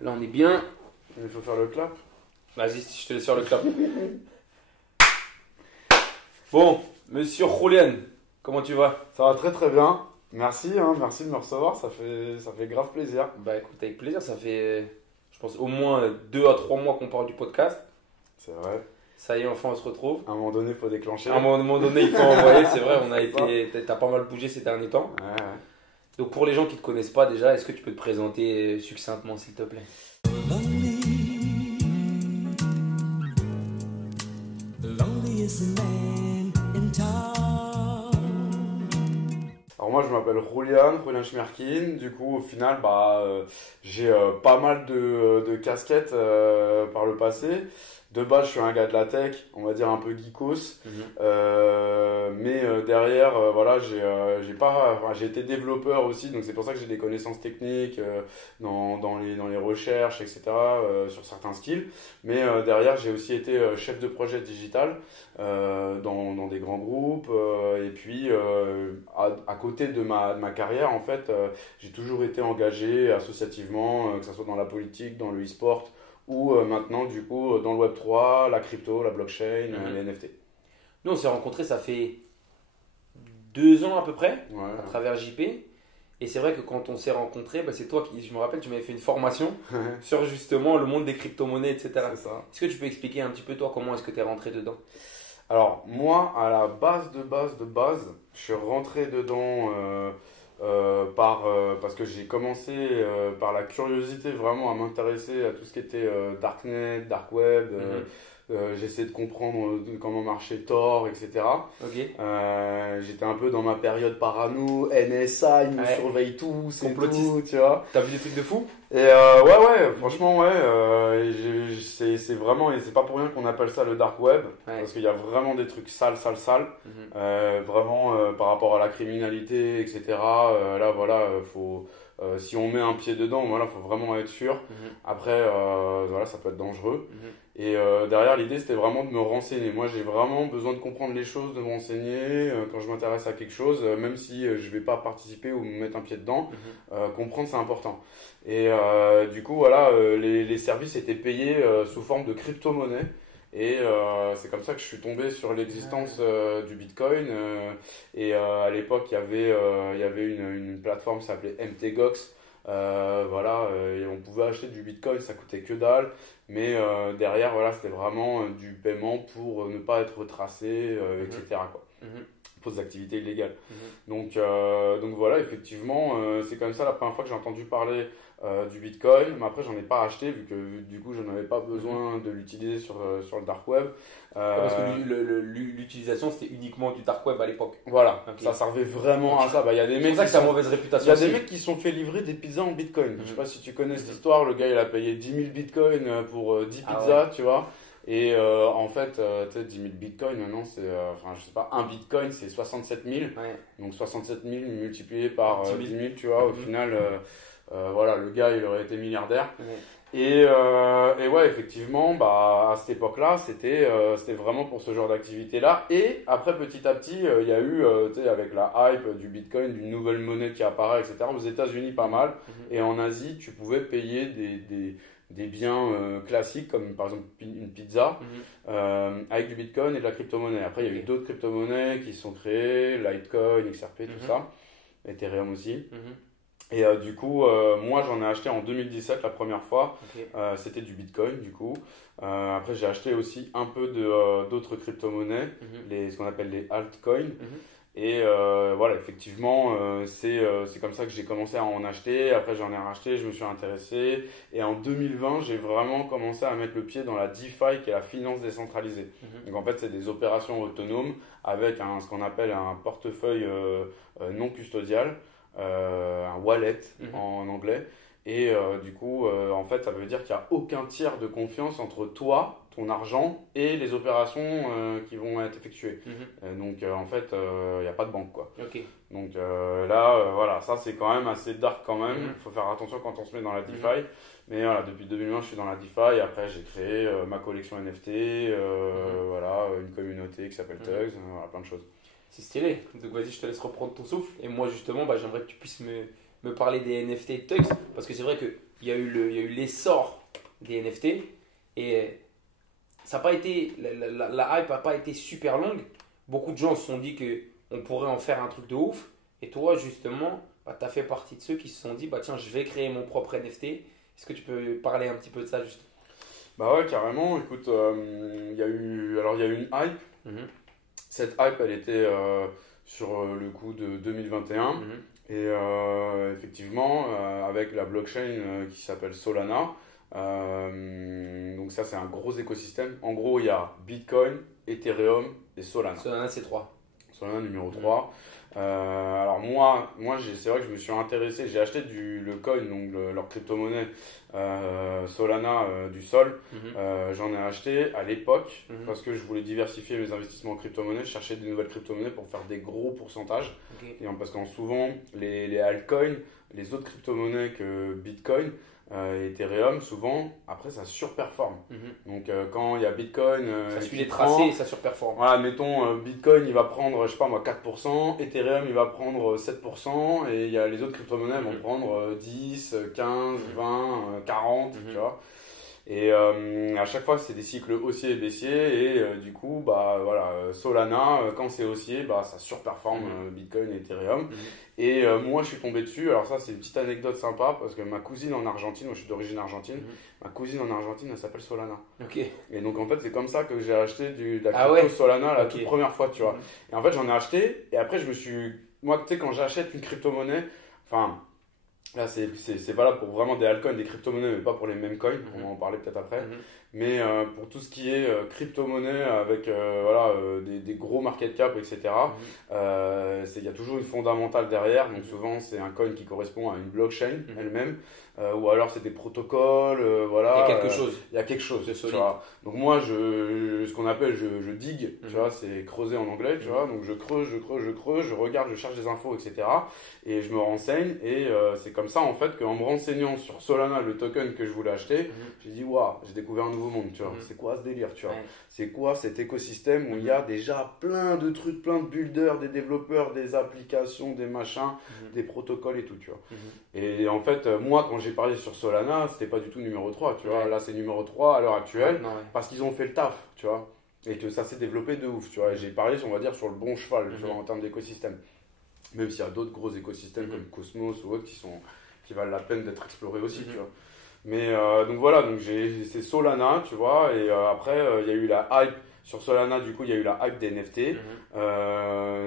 Là, on est bien. Il faut faire le clap. Vas-y, je te laisse faire le clap. Bon, monsieur Julian, comment tu vas? Ça va très très bien. Merci, merci de me recevoir. Ça fait grave plaisir. Bah écoute, avec plaisir. Ça fait, je pense, au moins 2 à 3 mois qu'on parle du podcast. C'est vrai. Ça y est, enfin, on se retrouve. À un moment donné, il faut déclencher. À un moment donné, il faut envoyer. C'est vrai, t'as pas mal bougé ces derniers temps. Ouais. Donc pour les gens qui ne te connaissent pas déjà, est-ce que tu peux te présenter succinctement, s'il te plaît? Alors moi, je m'appelle Julian Schmerkin. Du coup, au final, j'ai pas mal de casquettes par le passé. De base, je suis un gars de la tech, on va dire un peu geekos. Mais derrière, voilà, j'ai été développeur aussi, donc c'est pour ça que j'ai des connaissances techniques dans les recherches, etc. Sur certains skills. Mais derrière, j'ai aussi été chef de projet digital dans des grands groupes. Et puis, à côté de ma carrière, en fait, j'ai toujours été engagé associativement, que ce soit dans la politique, dans le e-sport, ou maintenant, du coup, dans le Web3, la crypto, la blockchain, les NFT. Nous, on s'est rencontrés, ça fait 2 ans à peu près, Ouais. à travers JP. Et c'est vrai que quand on s'est rencontrés, c'est toi qui, je me rappelle, tu m'avais fait une formation sur justement le monde des crypto-monnaies, etc. C'est ça. Est-ce que tu peux expliquer un petit peu toi comment est-ce que tu es rentré dedans? Alors, moi, à la base, je suis rentré dedans parce que j'ai commencé par la curiosité vraiment à m'intéresser à tout ce qui était Darknet, Dark Web. J'essayais de comprendre comment marchait Tor, etc. Ok. J'étais un peu dans ma période parano, NSA, ils nous Ouais. surveillent tous, et Complotiste. tout, tu vois. T'as vu des trucs de fou? Et ouais, franchement, ouais, c'est vraiment, et c'est pas pour rien qu'on appelle ça le dark web, Ouais. parce qu'il y a vraiment des trucs sales, vraiment par rapport à la criminalité, etc. Là, voilà, si on met un pied dedans, voilà, faut vraiment être sûr. Après, voilà, ça peut être dangereux. Et derrière, l'idée, c'était vraiment de me renseigner. Moi, j'ai vraiment besoin de comprendre les choses, de me renseigner quand je m'intéresse à quelque chose, même si je vais pas participer ou me mettre un pied dedans. Comprendre, c'est important. Et du coup, voilà, les services étaient payés sous forme de crypto-monnaie. Et c'est comme ça que je suis tombé sur l'existence du Bitcoin. Et à l'époque, il y avait une plateforme qui s'appelait MTGOX. Voilà, et on pouvait acheter du Bitcoin, ça coûtait que dalle. Mais derrière, voilà, c'était vraiment du paiement pour ne pas être retracé, etc. quoi. Pour des activités illégales. Donc voilà, effectivement, c'est comme ça la première fois que j'ai entendu parler du Bitcoin. Mais après, j'en ai pas acheté vu que du coup, je n'avais pas besoin de l'utiliser sur le dark web. Parce que l'utilisation, c'était uniquement du dark web à l'époque. Voilà, Ok. ça servait vraiment à ça. Il y a des C'est mecs pour ça que qui ça a sont- mauvaise il y réputation a des aussi. mecs qui se sont fait livrer des pizzas en Bitcoin. Je sais pas si tu connais cette histoire. Le gars, il a payé 10 000 Bitcoins pour 10 Ah pizzas, tu vois. Et en fait, tu sais, 10 000 Bitcoins, maintenant, c'est, enfin, je sais pas, un Bitcoin, c'est 67 000. Ouais. Donc 67 000 multiplié par 10 10 000. 000, tu vois. Au final, voilà, le gars, il aurait été milliardaire. Ouais. Et ouais, effectivement, à cette époque-là, c'était vraiment pour ce genre d'activité-là. Et après, petit à petit, il y a eu, tu sais, avec la hype du Bitcoin, d'une nouvelle monnaie qui apparaît, etc. Aux États-Unis, pas mal. Et en Asie, tu pouvais payer des biens classiques, comme par exemple une pizza, avec du Bitcoin et de la crypto-monnaie. Après, il y a eu d'autres crypto-monnaies qui se sont créées, Litecoin, XRP, tout ça. Ethereum aussi. Et du coup, moi j'en ai acheté en 2017 la première fois. C'était du Bitcoin du coup. Après j'ai acheté aussi un peu d'autres crypto-monnaies, ce qu'on appelle les altcoins. Et voilà, effectivement, c'est comme ça que j'ai commencé à en acheter. Après j'en ai racheté, je me suis intéressé. Et en 2020, j'ai vraiment commencé à mettre le pied dans la DeFi, qui est la finance décentralisée. Donc en fait, c'est des opérations autonomes avec ce qu'on appelle un portefeuille non custodial. Un wallet en anglais. Et du coup, en fait, ça veut dire qu'il n'y a aucun tiers de confiance entre toi, ton argent et les opérations qui vont être effectuées. Donc, en fait, il n'y a pas de banque, quoi. Donc là, voilà, ça c'est quand même assez dark quand même. Il faut faire attention quand on se met dans la DeFi. Mais voilà, depuis 2020, je suis dans la DeFi. Et après, j'ai créé ma collection NFT, voilà, une communauté qui s'appelle Tugs, voilà, plein de choses. C'est stylé. Donc vas-y, je te laisse reprendre ton souffle. Et moi justement, j'aimerais que tu puisses me parler des NFT Tugs. Parce que c'est vrai qu'il il y a eu l'essor des NFT et ça a pas été, la hype n'a pas été super longue. Beaucoup de gens se sont dit qu'on pourrait en faire un truc de ouf. Et toi, justement, bah, tu as fait partie de ceux qui se sont dit, bah, tiens, je vais créer mon propre NFT. Est-ce que tu peux parler un petit peu de ça, justement? Bah ouais, carrément. Écoute, il y a eu une hype. Mhm. Cette hype, elle était sur le coup de 2021. Mhm. Et effectivement, avec la blockchain qui s'appelle Solana. Donc ça, c'est un gros écosystème. En gros, il y a Bitcoin, Ethereum et Solana. Solana, c'est 3. Solana numéro 3. Alors moi c'est vrai que je me suis intéressé, j'ai acheté le coin, donc leur crypto-monnaie Solana du sol. J'en ai acheté à l'époque parce que je voulais diversifier mes investissements en crypto-monnaie, je cherchais des nouvelles crypto-monnaies pour faire des gros pourcentages. Okay. Et parce qu'en souvent les altcoins, les autres crypto-monnaies que Bitcoin et Ethereum, souvent, après ça surperforme. Donc quand il y a Bitcoin, ça suit les tracés et ça surperforme. Voilà, mettons Bitcoin il va prendre, je sais pas moi, 4%, Ethereum il va prendre 7%, et il y a les autres crypto-monnaies vont prendre 10, 15, 20, 40, tu vois. Et à chaque fois c'est des cycles haussiers et baissiers, et du coup bah voilà, Solana quand c'est haussier, bah ça surperforme Bitcoin et Ethereum. Et moi je suis tombé dessus. Alors ça c'est une petite anecdote sympa, parce que ma cousine en Argentine, moi je suis d'origine argentine, ma cousine en Argentine elle s'appelle Solana. Okay. Et donc en fait c'est comme ça que j'ai acheté de la crypto Solana la toute première fois, tu vois. Et en fait j'en ai acheté, et après je me suis, moi tu sais, quand j'achète une crypto-monnaie, enfin là c'est valable pour vraiment des altcoins, des crypto-monnaies, mais pas pour les mêmes coins, on va en parler peut-être après. Mais pour tout ce qui est crypto-monnaie avec des gros market cap, etc., il y a toujours une fondamentale derrière. Donc souvent c'est un coin qui correspond à une blockchain elle-même, ou alors c'est des protocoles, voilà. Il y a quelque chose. Il y a quelque chose, de solide. tu vois. Donc moi ce qu'on appelle je digue, tu vois, c'est creuser en anglais, tu vois. Donc je creuse, je regarde, je cherche des infos, etc. Et je me renseigne, et c'est comme ça en fait qu'en me renseignant sur Solana, le token que je voulais acheter, j'ai dit waouh, j'ai découvert un nouveau monde, tu vois. C'est quoi ce délire, tu vois. C'est quoi cet écosystème où il y a déjà plein de trucs, plein de builders, des développeurs, des applications, des machins, des protocoles et tout, tu vois. Et en fait, moi quand j'ai parlé sur Solana, c'était pas du tout numéro 3, tu vois. Là c'est numéro 3 à l'heure actuelle, parce qu'ils ont fait le taf, tu vois. Et que ça s'est développé de ouf, tu vois. Et j'ai parlé, on va dire, sur le bon cheval, tu vois, en termes d'écosystème. Même s'il y a d'autres gros écosystèmes comme Cosmos ou autres qui valent la peine d'être explorés aussi, tu vois. Mais donc voilà, donc c'est Solana, tu vois. Et après il y a eu la hype sur Solana, du coup il y a eu la hype des NFT.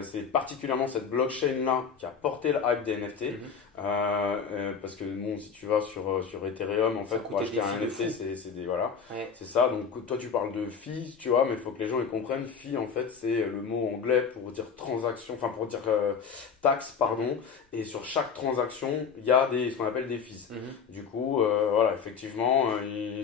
C'est particulièrement cette blockchain là qui a porté la hype des NFT. Parce que bon, si tu vas sur Ethereum, en fait, pour acheter un NFT, c'est des, voilà, c'est ça. Donc toi tu parles de fees, tu vois, mais il faut que les gens ils comprennent. Fee, en fait, c'est le mot anglais pour dire transaction, enfin pour dire taxe, pardon. Et sur chaque transaction, il y a ce qu'on appelle des fees. Du coup, voilà, effectivement,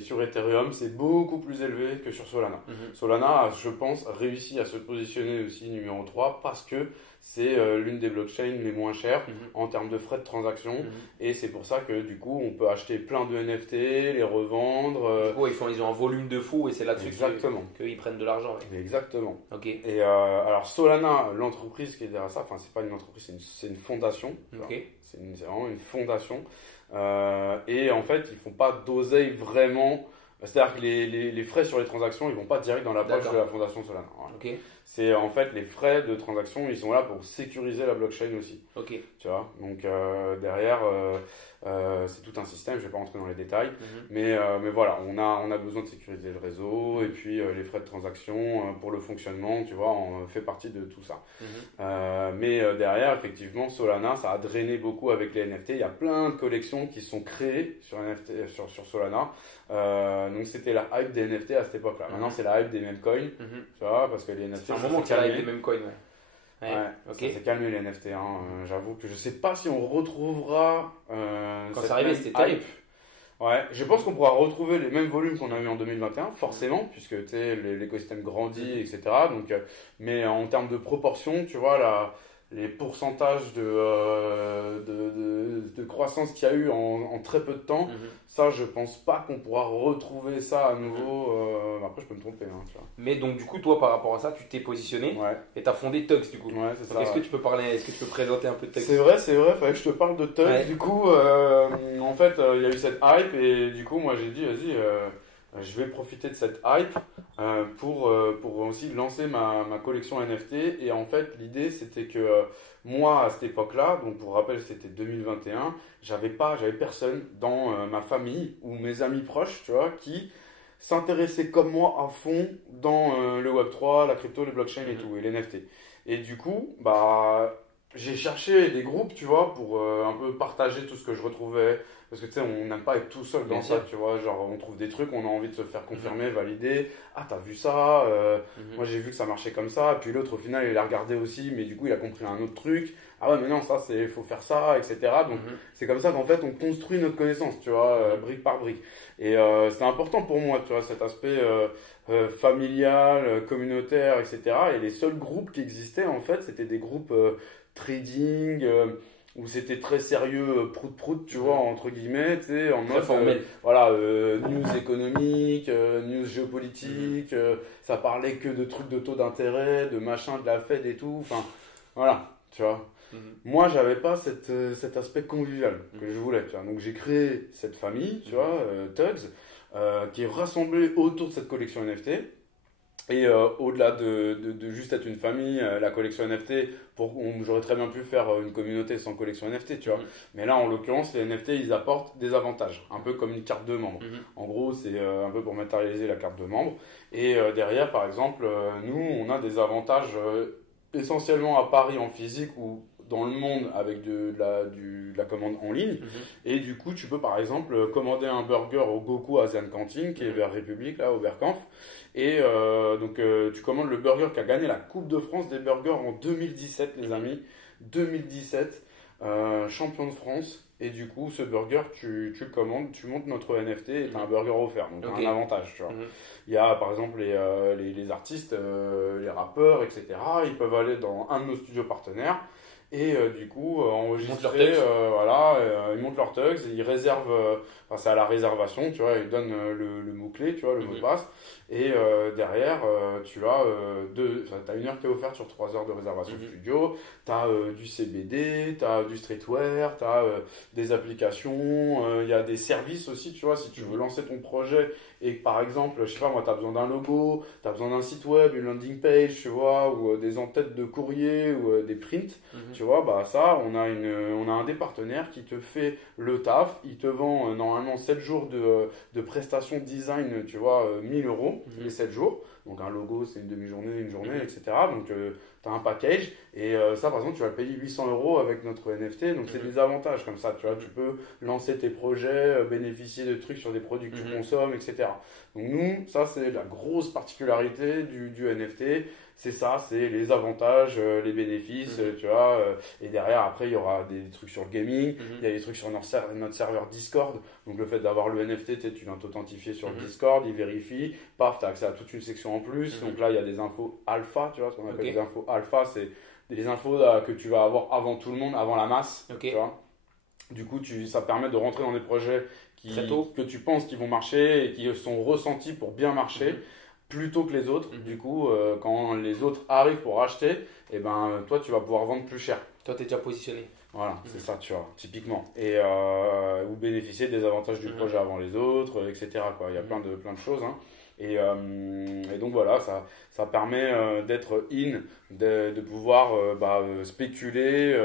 sur Ethereum, c'est beaucoup plus élevé que sur Solana. Solana a, je pense, réussi à se positionner aussi numéro 3 parce que c'est l'une des blockchains les moins chères en termes de frais de transaction. Et c'est pour ça que du coup on peut acheter plein de NFT, les revendre. Du coup, ils ont un volume de fou, et c'est là-dessus qu'ils prennent de l'argent. Exactement. Okay. Et alors Solana, l'entreprise qui est derrière ça, enfin c'est pas une entreprise, c'est une fondation. C'est vraiment une fondation. Et en fait ils font pas d'oseille vraiment. C'est-à-dire que les frais sur les transactions, ils vont pas direct dans la poche de la fondation Solana. Voilà. C'est en fait les frais de transaction, ils sont là pour sécuriser la blockchain aussi. Tu vois, donc derrière, c'est tout un système. Je vais pas rentrer dans les détails, mais voilà, on a besoin de sécuriser le réseau, et puis les frais de transaction pour le fonctionnement, tu vois, on fait partie de tout ça. Mais derrière, effectivement, Solana, ça a drainé beaucoup avec les NFT. Il y a plein de collections qui sont créées sur NFT, sur Solana. Donc c'était la hype des NFT à cette époque-là. Maintenant, c'est la hype des meme coins, tu vois, parce que les NFT. C'est un moment qu'il y a la hype des meme coins, ça s'est calmé les NFT. J'avoue que je sais pas si on retrouvera. Quand c'est arrivé, c'était terrible. Ouais, je pense qu'on pourra retrouver les mêmes volumes qu'on a eu en 2021, forcément, puisque tu sais, l'écosystème grandit, etc. Donc, mais en termes de proportion, tu vois, les pourcentages de croissance qu'il y a eu en très peu de temps, ça, je pense pas qu'on pourra retrouver ça à nouveau. Après, je peux me tromper. Hein, tu vois. Mais donc, du coup, toi, par rapport à ça, tu t'es positionné Ouais. et tu as fondé Tux, du coup. Ouais, c'est Donc, ça. est-ce que tu peux présenter un peu de Tux? C'est vrai, fallait que je te parle de Tux. Ouais. Du coup, en fait, il y a eu cette hype et du coup, moi j'ai dit, vas-y, je vais profiter de cette hype pour aussi lancer ma collection NFT. Et en fait, l'idée c'était que moi, à cette époque-là, donc pour rappel, c'était 2021, j'avais personne dans ma famille ou mes amis proches, tu vois, qui s'intéressaient comme moi à fond dans le Web3, la crypto, les blockchains et tout, et les NFT. Et du coup, bah, j'ai cherché des groupes, tu vois, pour un peu partager tout ce que je retrouvais. Parce que tu sais, on n'aime pas être tout seul dans Bien ça, sûr. tu vois. Genre, on trouve des trucs, on a envie de se faire confirmer, valider. Ah, t'as vu ça moi, j'ai vu que ça marchait comme ça. Puis l'autre, au final, il a regardé aussi, mais du coup, il a compris un autre truc. Ah ouais, mais non, ça, faut faire ça, etc. Donc, c'est comme ça qu'en fait, on construit notre connaissance, tu vois, brique par brique. Et c'est important pour moi, tu vois, cet aspect familial, communautaire, etc. Et les seuls groupes qui existaient, en fait, c'était des groupes trading, où c'était très sérieux, prout-prout, tu vois, entre guillemets, tu sais, en Très mode, formel. voilà, news économique, news géopolitique, ça parlait que de trucs de taux d'intérêt, de machin, de la Fed et tout, enfin, voilà, tu vois. Moi, j'avais pas cet aspect convivial que je voulais, tu vois. Donc, j'ai créé cette famille, tu vois, Tugs, qui est rassemblée autour de cette collection NFT. Et au-delà de juste être une famille, la collection NFT, j'aurais très bien pu faire une communauté sans collection NFT, tu vois. Mais là, en l'occurrence, les NFT, ils apportent des avantages, un peu comme une carte de membre. En gros, c'est un peu pour matérialiser la carte de membre. Et derrière, par exemple, nous, on a des avantages essentiellement à Paris en physique ou dans le monde avec de la commande en ligne. Et du coup, tu peux par exemple commander un burger au Goku Asian Canteen, qui est vers République, là, au Berkampf. Et donc, tu commandes le burger qui a gagné la Coupe de France des burgers en 2017, les amis. 2017, champion de France. Et du coup, ce burger, tu le commandes, tu montes notre NFT et tu as un burger offert. Donc, tu as un avantage, tu vois. Il y a par exemple les artistes, les rappeurs, etc. Ils peuvent aller dans un de nos studios partenaires. Et du coup, enregistrer, voilà, ils montent leur tugs, et ils réservent, enfin c'est à la réservation, tu vois, ils donnent le mot-clé, tu vois, le mot de passe. Et derrière, tu as t'as 1 heure qui est offerte sur 3 heures de réservation studio, tu as du CBD, tu as du streetwear, tu as des applications, il y a des services aussi, tu vois, si tu veux lancer ton projet et que par exemple, je sais pas moi, tu as besoin d'un logo, tu as besoin d'un site web, une landing page, tu vois, ou des en-têtes de courrier ou des prints, tu vois, bah ça, on a un des partenaires qui te fait le taf, il te vend normalement 7 jours de prestations design, tu vois, 1 000 euros les 7 jours. Donc un logo, c'est une demi-journée, une journée, etc. Donc tu as un package et ça, par exemple, tu vas le payer 800 euros avec notre NFT. Donc c'est des avantages comme ça, tu vois. Tu peux lancer tes projets, bénéficier de trucs sur des produits que tu consommes, etc. Donc nous, ça, c'est la grosse particularité du NFT. C'est ça, c'est les avantages, les bénéfices, tu vois. Et derrière, après, il y aura des trucs sur le gaming, il y a des trucs sur notre serveur Discord. Donc le fait d'avoir le NFT, tu viens t'authentifier sur le Discord, il vérifie, paf, tu as accès à toute une section en plus. Donc là, il y a des infos alpha, tu vois, ce qu'on appelle des infos alpha, c'est des infos que tu vas avoir avant tout le monde, avant la masse, tu vois. Du coup, ça permet de rentrer dans des projets que tu penses qui vont marcher et qui sont ressentis pour bien marcher. Plus tôt que les autres. Du coup, quand les autres arrivent pour acheter, et ben, toi, tu vas pouvoir vendre plus cher. Toi, tu es déjà positionné. Voilà, c'est ça, tu vois, typiquement. Et ou bénéficier des avantages du projet avant les autres, etc. Quoi. Il y a plein de choses. Hein. Et donc voilà, ça permet d'être de pouvoir spéculer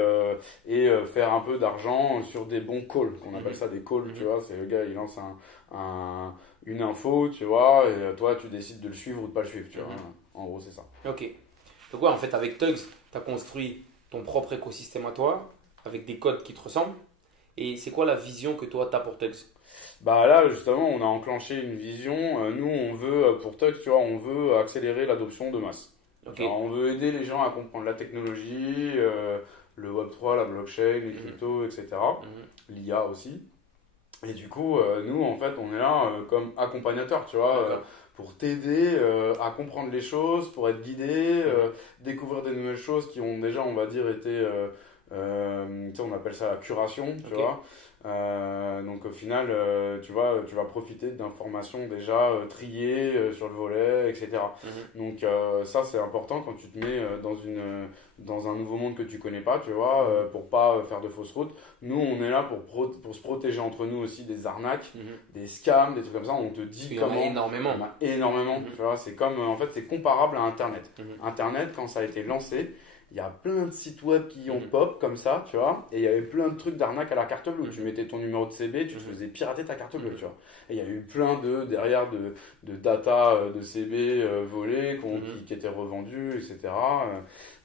et faire un peu d'argent sur des bons calls. On appelle ça des calls, tu vois. C'est le gars, il lance une info, tu vois, et toi, tu décides de le suivre ou de pas le suivre, tu vois. En gros, c'est ça. Ok. Donc ouais, en fait, avec Tugs, tu as construit ton propre écosystème à toi, avec des codes qui te ressemblent. Et c'est quoi la vision que toi, tu as pour Tugs? Bah là, justement, on a enclenché une vision. Nous, on veut, pour Tux, tu vois, on veut accélérer l'adoption de masse. Okay. Alors, on veut aider les gens à comprendre la technologie, le Web3, la blockchain, les cryptos, etc. L'IA aussi. Et du coup, nous, en fait, on est là comme accompagnateur, tu vois, D'accord. pour t'aider à comprendre les choses, pour être guidé, découvrir des nouvelles choses qui ont déjà, on va dire, été, tu sais, on appelle ça la curation, tu Ok. vois. Donc au final, tu vas profiter d'informations déjà triées sur le volet, etc. Mhm. Donc ça, c'est important quand tu te mets dans un nouveau monde que tu connais pas, tu vois, pour pas faire de fausses routes. Nous, on est là pour se protéger entre nous aussi des arnaques, Mhm. des scams, des trucs comme ça. On te Parce dit qu'il y en a comment. énormément. Il y en a énormément, Mhm. tu vois. C'est comme, en fait, c'est comparable à Internet. Mhm. Internet, quand ça a été lancé, il y a plein de sites web qui ont Mhm. pop comme ça, tu vois. Et il y avait plein de trucs d'arnaque à la carte bleue. Tu Mhm. mettais ton numéro de CB, tu te Mhm. faisais pirater ta carte bleue, Mhm. tu vois. Et il y a eu plein derrière de data de CB volés Mhm. qui étaient revendus, etc.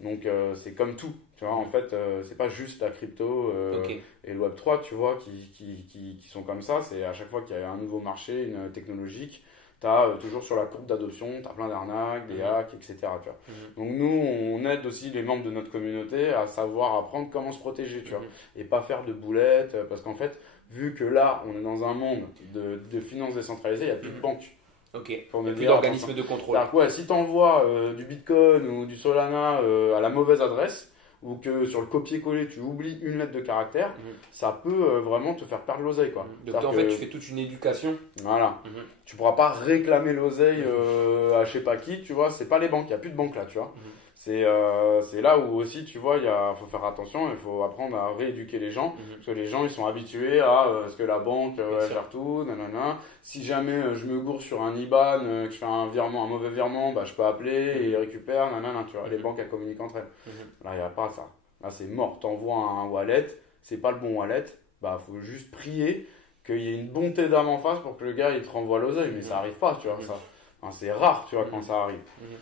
Donc c'est comme tout, tu vois. En Mhm. fait, c'est pas juste la crypto Ok. et le Web3, tu vois, qui sont comme ça. C'est à chaque fois qu'il y a un nouveau marché, une technologique, tu as toujours sur la courbe d'adoption, tu as plein d'arnaques, des Mhm. hacks, etc. Tu vois. Mhm. Donc nous, on aide aussi les membres de notre communauté à savoir apprendre comment se protéger, tu vois, Mhm. et pas faire de boulettes, parce qu'en fait, vu que là, on est dans un monde de finances décentralisées, il n'y a plus de Mhm. banques. Ok. Il Faut n'y a me plus dire, attention. d'organisme de contrôle. C'est-à-dire que, ouais, si tu envoies du Bitcoin ou du Solana à la mauvaise adresse, ou que sur le copier-coller, tu oublies une lettre de caractère, Mhm. ça peut vraiment te faire perdre l'oseille, quoi. Mhm. Donc C'est-à-dire toi, en fait, que, tu fais toute une éducation. voilà, Mhm. tu pourras pas réclamer l'oseille Mhm. à je sais pas qui, tu vois, c'est pas les banques, il n'y a plus de banques là, tu vois. Mhm. C'est là où aussi, tu vois, faut faire attention, il faut apprendre à rééduquer les gens, Mhm. parce que les gens, ils sont habitués à ce que la banque Bien elle sûr. gère tout, nanana. Si jamais je me gourre sur un IBAN, que je fais un virement, un mauvais virement, bah, je peux appeler et ils récupèrent, nanana, tu vois. Les Mhm. banques, elles communiquent entre elles. Mhm. Là, il n'y a pas ça. Là, c'est mort. T'envoies un wallet, c'est pas le bon wallet, bah, faut juste prier qu'il y ait une bonté d'âme en face pour que le gars, il te renvoie l'oseille, mais Mhm. ça arrive pas, tu vois, Mhm. ça. Enfin, c'est rare, tu vois, quand Mhm. ça arrive. Mhm.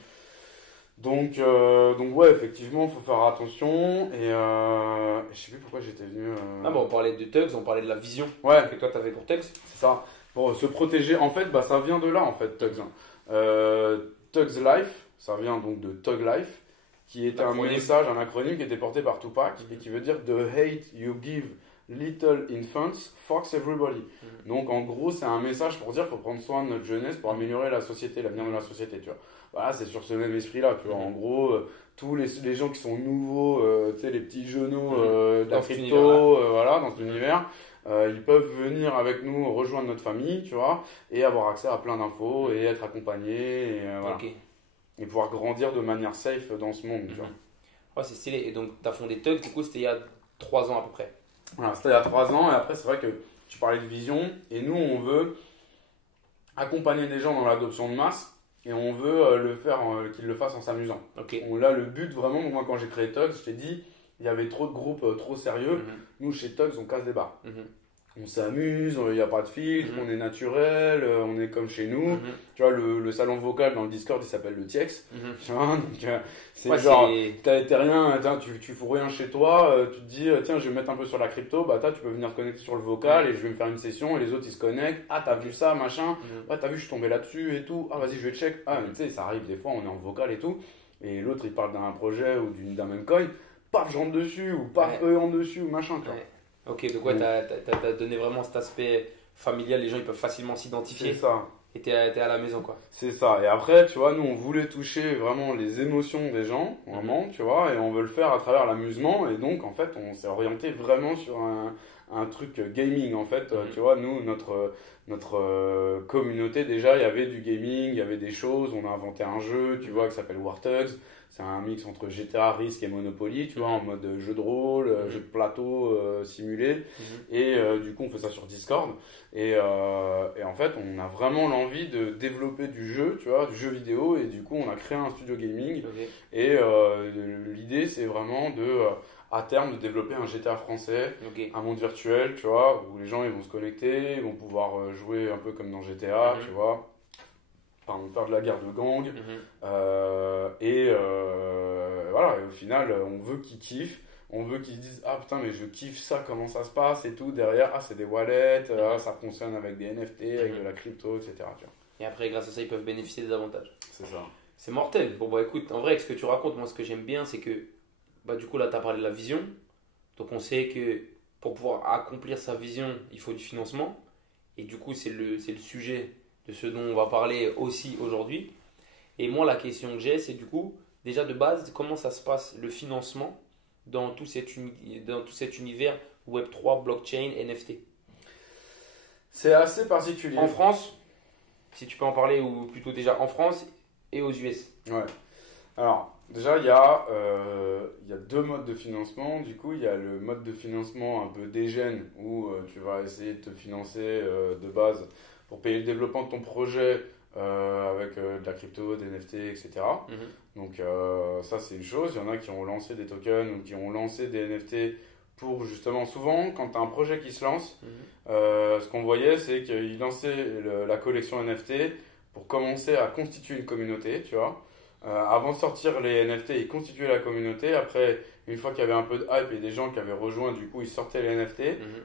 Donc ouais, effectivement, faut faire attention. Et je sais plus pourquoi j'étais venu. Ah bon, on parlait de Tugs, on parlait de la vision Ouais, que toi tu avais pour Tugs. c'est ça. Pour se protéger, en fait, bah, ça vient de là, en fait, Tugs. Tugs Life, ça vient donc de Tug Life, qui est un L'acronyme. message, un acronyme qui était porté par Tupac et Mhm. qui veut dire The hate you give little infants fucks everybody. Mhm. Donc en gros, c'est un message pour dire qu'il faut prendre soin de notre jeunesse pour améliorer la société, l'avenir de la société, tu vois. Voilà, c'est sur ce même esprit-là, tu vois. Mhm. En gros, tous les gens qui sont nouveaux, tu sais, les petits genoux de la Dans cet crypto, univers-là. voilà, dans cet univers, ils peuvent venir avec nous rejoindre notre famille, tu vois, et avoir accès à plein d'infos et être accompagnés, et, voilà. Ok. Et pouvoir grandir de manière safe dans ce monde, tu vois. Mhm. Ouais, c'est stylé. Et donc, tu as fondé Tugs, du coup, c'était il y a 3 ans à peu près. Voilà, c'était il y a 3 ans, et après, c'est vrai que tu parlais de vision, et nous, on veut accompagner des gens dans l'adoption de masse, et on veut le faire, qu'ils le fassent en s'amusant. Ok. Là, le but vraiment, moi, quand j'ai créé Tugs, je t'ai dit, il y avait trop de groupes trop sérieux. Mhm. Nous, chez Tugs, on casse des barres. Mhm. On s'amuse, il n'y a pas de filtre, Mhm. on est naturel, on est comme chez nous. Mhm. Tu vois, le salon vocal dans le Discord, il s'appelle le TIEX. Mhm. Tu vois, donc c'est Ouais, genre, c'est. t'es rien, tu fous rien chez toi, tu te dis, tiens, je vais me mettre un peu sur la crypto, bah tu peux venir te connecter sur le vocal et je vais me faire une session et les autres ils se connectent. Ah, t'as vu ça, machin, Mhm. ouais, t'as vu, je suis tombé là-dessus et tout. Ah, vas-y, je vais check. Ah, mais tu sais, ça arrive des fois, on est en vocal et tout, et l'autre il parle d'un projet ou d'un même coin, paf, je rentre dessus, ou paf, Ouais. eux en dessus, ou machin, tu vois. Ouais. Ok, donc ouais, t'as donné vraiment cet aspect familial, les gens ils peuvent facilement C'est s'identifier ça. et t'es à la maison quoi. C'est ça. Et après, tu vois, nous, on voulait toucher vraiment les émotions des gens, vraiment, tu vois, et on veut le faire à travers l'amusement. Et donc, en fait, on s'est orienté vraiment sur un truc gaming, en fait. Tu vois, nous, notre communauté, déjà, il y avait du gaming, il y avait des choses. On a inventé un jeu, tu vois, qui s'appelle War Thugs. C'est un mix entre GTA, Risk et Monopoly, tu vois, en mode jeu de rôle, jeu de plateau simulé. Mhm. Et du coup, on fait ça sur Discord. Et en fait, on a vraiment l'envie de développer du jeu, tu vois, du jeu vidéo. Et du coup, on a créé un studio gaming. Ok. Et l'idée, c'est vraiment à terme, de développer un GTA français, Ok. un monde virtuel, tu vois, où les gens ils vont se connecter, ils vont pouvoir jouer un peu comme dans GTA, tu vois. Pardon, faire de la guerre de gang. Mhm. Voilà, et au final, on veut qu'ils kiffent. On veut qu'ils se disent, ah putain, mais je kiffe ça, comment ça se passe et tout. Derrière, ah, c'est des wallets, ah, ça fonctionne avec des NFT, avec de la crypto, etc. Tu vois. Et après, grâce à ça, ils peuvent bénéficier des avantages. C'est ça. C'est mortel. Bon, bah écoute, en vrai, ce que tu racontes, moi, ce que j'aime bien, c'est que, bah, du coup, là, tu as parlé de la vision. Donc, on sait que pour pouvoir accomplir sa vision, il faut du financement. Et du coup, c'est le sujet de ce dont on va parler aussi aujourd'hui. Et moi, la question que j'ai, c'est du coup, déjà de base, comment ça se passe le financement dans tout dans tout cet univers Web3, blockchain, NFT? C'est assez particulier. En France, si tu peux en parler, ou plutôt déjà en France et aux US. Ouais. Alors, déjà, il y a deux modes de financement. Du coup, il y a le mode de financement un peu dégène où tu vas essayer de te financer de base pour payer le développement de ton projet avec de la crypto, des NFT, etc. Donc, ça, c'est une chose. Il y en a qui ont lancé des tokens ou qui ont lancé des NFT pour justement, souvent, quand tu as un projet qui se lance, ce qu'on voyait, c'est qu'ils lançaient la collection NFT pour commencer à constituer une communauté, tu vois. Avant de sortir les NFT, ils constituaient la communauté. Après, une fois qu'il y avait un peu de hype et des gens qui avaient rejoint, du coup, ils sortaient les NFT.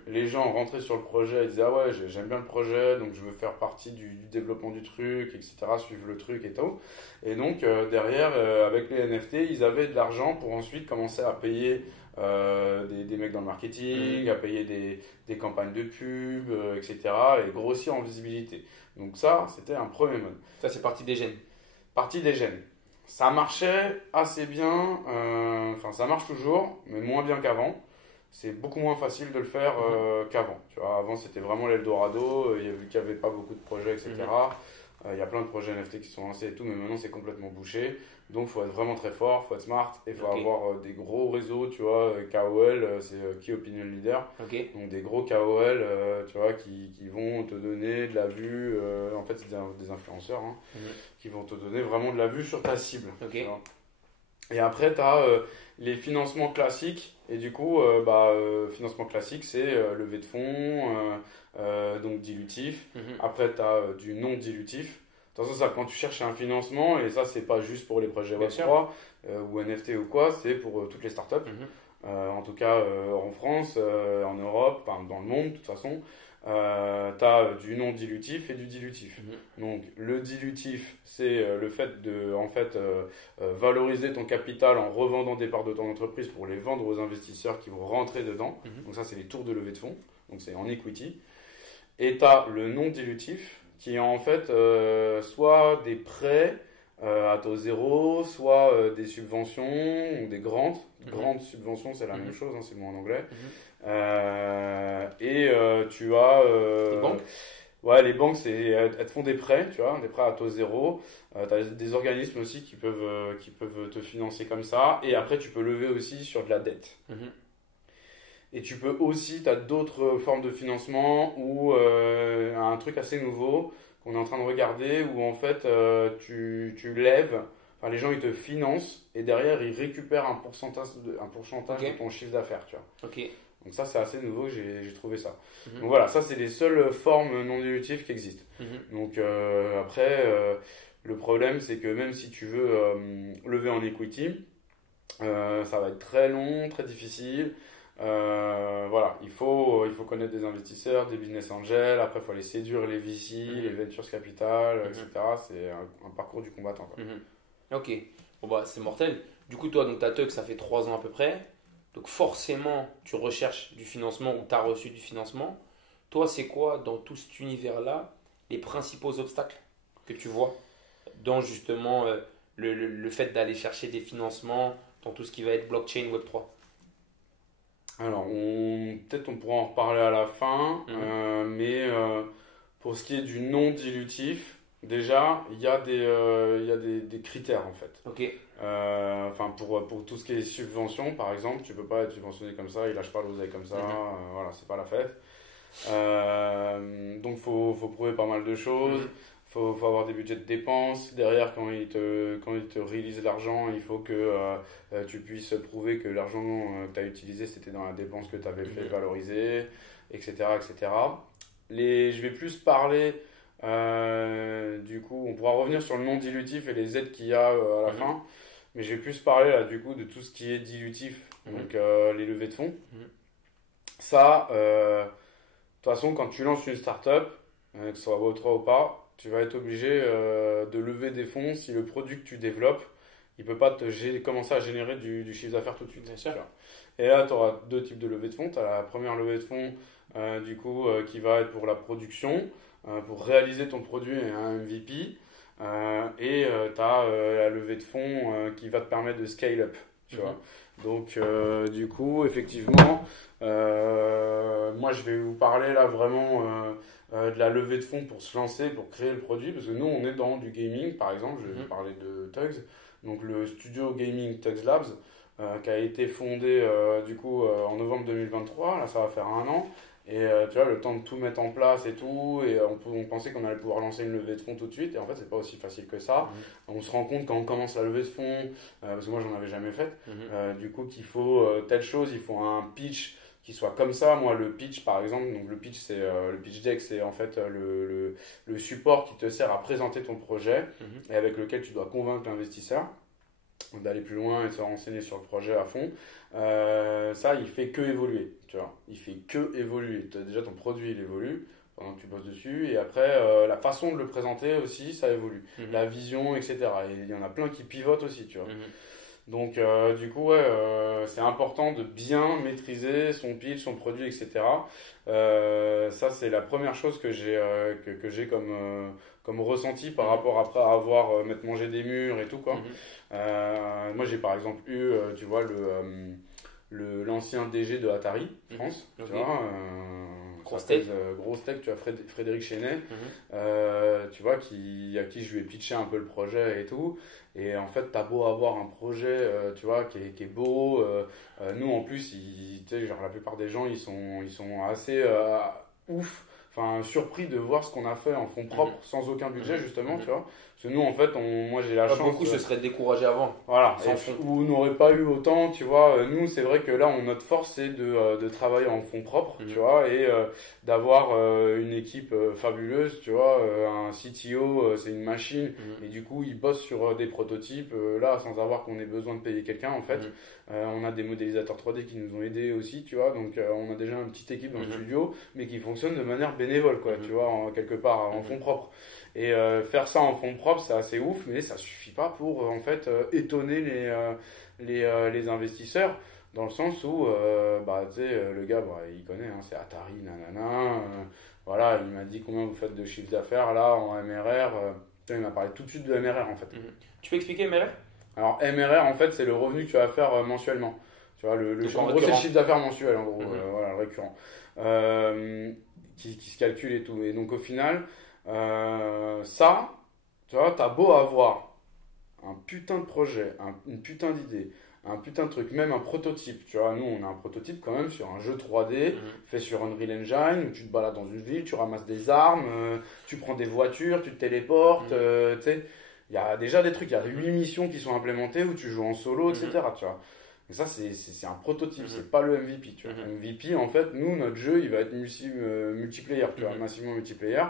Les gens rentraient sur le projet et disaient ah ouais, j'aime bien le projet, donc je veux faire partie du développement du truc, etc. Suivre le truc et tout. Et donc, derrière, avec les NFT, ils avaient de l'argent pour ensuite commencer à payer des mecs dans le marketing, à payer des campagnes de pub, etc. et grossir en visibilité. Donc ça, c'était un premier mode. Ça, c'est partie des gènes. Partie des gènes. Ça marchait assez bien, enfin ça marche toujours, mais moins bien qu'avant. C'est beaucoup moins facile de le faire qu'avant. Tu vois, avant c'était vraiment l'Eldorado, vu qu'il n'y avait pas beaucoup de projets, etc. Il y a plein de projets NFT qui sont lancés et tout, mais maintenant c'est complètement bouché. Donc il faut être vraiment très fort, il faut être smart, et il faut avoir des gros réseaux, tu vois, KOL, c'est Key Opinion Leader. Donc des gros KOL, tu vois, qui vont te donner de la vue, en fait c'est des influenceurs, hein, qui vont te donner vraiment de la vue sur ta cible. Tu vois. Et après tu as les financements classiques, et du coup, financement classique c'est levée de fonds, donc dilutif. Après tu as du non dilutif. Attention, ça, quand tu cherches un financement, et ça, c'est pas juste pour les projets Web3 ou NFT ou quoi, c'est pour toutes les startups. En tout cas, en France, en Europe, dans le monde, de toute façon, tu as du non dilutif et du dilutif. Donc, le dilutif, c'est le fait de valoriser ton capital en revendant des parts de ton entreprise pour les vendre aux investisseurs qui vont rentrer dedans. Donc, ça, c'est les tours de levée de fonds. Donc, c'est en equity. Et tu as le non dilutif, qui est en fait soit des prêts à taux zéro, soit des subventions ou des grandes subventions, c'est la même chose, hein, c'est le mot en anglais. Tu as les banques. Ouais, les banques, elles te font des prêts, tu vois, des prêts à taux zéro. Tu as des organismes aussi qui peuvent te financer comme ça. Et après, tu peux lever aussi sur de la dette. Et tu peux aussi, tu as d'autres formes de financement ou un truc assez nouveau qu'on est en train de regarder où en fait tu lèves, enfin les gens ils te financent et derrière ils récupèrent un pourcentage de ton chiffre d'affaires, tu vois. Donc ça c'est assez nouveau, j'ai trouvé ça. Donc voilà, ça c'est les seules formes non dilutives qui existent. Donc après, le problème c'est que même si tu veux lever en equity, ça va être très long, très difficile. Voilà, il faut connaître des investisseurs, des business angels, après il faut aller séduire les VC, les Ventures Capital, etc. C'est un parcours du combattant, quoi. Ok, bon bah c'est mortel. Du coup toi, donc ta Tug ça fait 3 ans à peu près, donc forcément tu recherches du financement ou tu as reçu du financement. Toi c'est quoi dans tout cet univers-là les principaux obstacles que tu vois dans justement le fait d'aller chercher des financements dans tout ce qui va être blockchain Web3? Alors, peut-être on pourra en reparler à la fin, mais pour ce qui est du non dilutif, déjà, il y a des critères en fait. Enfin, pour tout ce qui est subvention, par exemple, tu peux pas être subventionné comme ça, il lâche pas l'oseille comme ça, voilà, c'est pas la fête. Donc, faut prouver pas mal de choses. Faut avoir des budgets de dépenses. Derrière, quand ils te réalisent l'argent, il faut que tu puisses prouver que l'argent que tu as utilisé, c'était dans la dépense que tu avais fait valoriser, etc. etc. Je vais plus parler, du coup, on pourra revenir sur le non dilutif et les aides qu'il y a à la fin, mais je vais plus parler là, du coup, de tout ce qui est dilutif, donc les levées de fonds. Ça, de toute façon, quand tu lances une startup, que ce soit Web3 ou pas, tu vas être obligé de lever des fonds si le produit que tu développes, il peut pas commencer à générer du chiffre d'affaires tout de suite. Bien sûr. Tu vois. Et là, tu auras deux types de levée de fonds. Tu as la première levée de fonds qui va être pour la production, pour réaliser ton produit et un MVP. Et tu as la levée de fonds qui va te permettre de scale up. Tu vois. Donc, du coup, effectivement, moi, je vais vous parler là vraiment de la levée de fonds pour se lancer, pour créer le produit. Parce que nous, on est dans du gaming, par exemple. Je vais parler de Tugs. Donc, le studio gaming Tugs Labs, qui a été fondé en novembre 2023. Là, ça va faire 1 an. Et tu vois, le temps de tout mettre en place et tout, et on pensait qu'on allait pouvoir lancer une levée de fonds tout de suite, et en fait, c'est pas aussi facile que ça. On se rend compte quand on commence la levée de fonds, parce que moi, j'en avais jamais fait, du coup, qu'il faut telle chose, il faut un pitch qui soit comme ça. Moi, le pitch, par exemple, donc le pitch, le pitch deck, c'est en fait le support qui te sert à présenter ton projet, et avec lequel tu dois convaincre l'investisseur d'aller plus loin et de se renseigner sur le projet à fond. Ça, il fait que évoluer, tu vois. Il fait que évoluer. Déjà, ton produit, il évolue pendant que tu bosses dessus. Et après, la façon de le présenter aussi, ça évolue. La vision, etc. Et il y en a plein qui pivotent aussi, tu vois. Donc, du coup, ouais, c'est important de bien maîtriser son pitch, son produit, etc. Ça, c'est la première chose que j'ai comme ressenti par rapport après à avoir m'être mangé des murs et tout, quoi. Moi, j'ai par exemple eu, tu vois, l'ancien DG de Atari France, tu vois, Gros steak. Gros steak, tu vois, Frédéric Chenet, tu vois, à qui je lui ai pitché un peu le projet et tout. Et en fait, t'as beau avoir un projet, tu vois, qui est beau. Nous, en plus, tu sais, genre, la plupart des gens, ils sont assez ouf. Enfin, surpris de voir ce qu'on a fait en fonds propres, sans aucun budget, justement, tu vois. Parce que nous, en fait, moi, j'ai la chance. Beaucoup se seraient découragés avant. Voilà, ou n'aurait pas eu autant, tu vois. Nous, c'est vrai que là, notre force, c'est de travailler en fonds propres, tu vois, et d'avoir une équipe fabuleuse, tu vois. Un CTO, c'est une machine, et du coup, il bosse sur des prototypes, là, sans avoir qu'on ait besoin de payer quelqu'un, en fait. On a des modélisateurs 3D qui nous ont aidés aussi, tu vois. Donc, on a déjà une petite équipe dans le studio, mais qui fonctionne de manière bénévole, quoi, tu vois, quelque part, en fonds propres. Et faire ça en fonds propres, c'est assez ouf, mais ça suffit pas pour en fait étonner les investisseurs, dans le sens où bah, tu sais, le gars, bah, il connaît, hein, c'est Atari, nanana. Voilà, il m'a dit combien vous faites de chiffre d'affaires là en MRR. Il m'a parlé tout de suite de MRR en fait. Tu peux expliquer MRR? Alors MRR en fait, c'est le revenu que tu vas faire mensuellement. Tu vois, en gros, c'est le chiffre d'affaires mensuel en gros, voilà, le récurrent, qui se calcule et tout. Et donc au final. Ça, tu vois, t'as beau avoir un putain de projet, une putain d'idée, un putain de truc, même un prototype, tu vois, nous on a un prototype quand même sur un jeu 3D fait sur Unreal Engine où tu te balades dans une ville, tu ramasses des armes, tu prends des voitures, tu te téléportes, tu sais, il y a déjà des trucs, il y a 8 missions qui sont implémentées où tu joues en solo, etc. Tu vois. Et ça, c'est un prototype, c'est pas le MVP. Tu vois. MVP, en fait, nous, notre jeu, il va être multiplayer, tu vois, massivement multiplayer,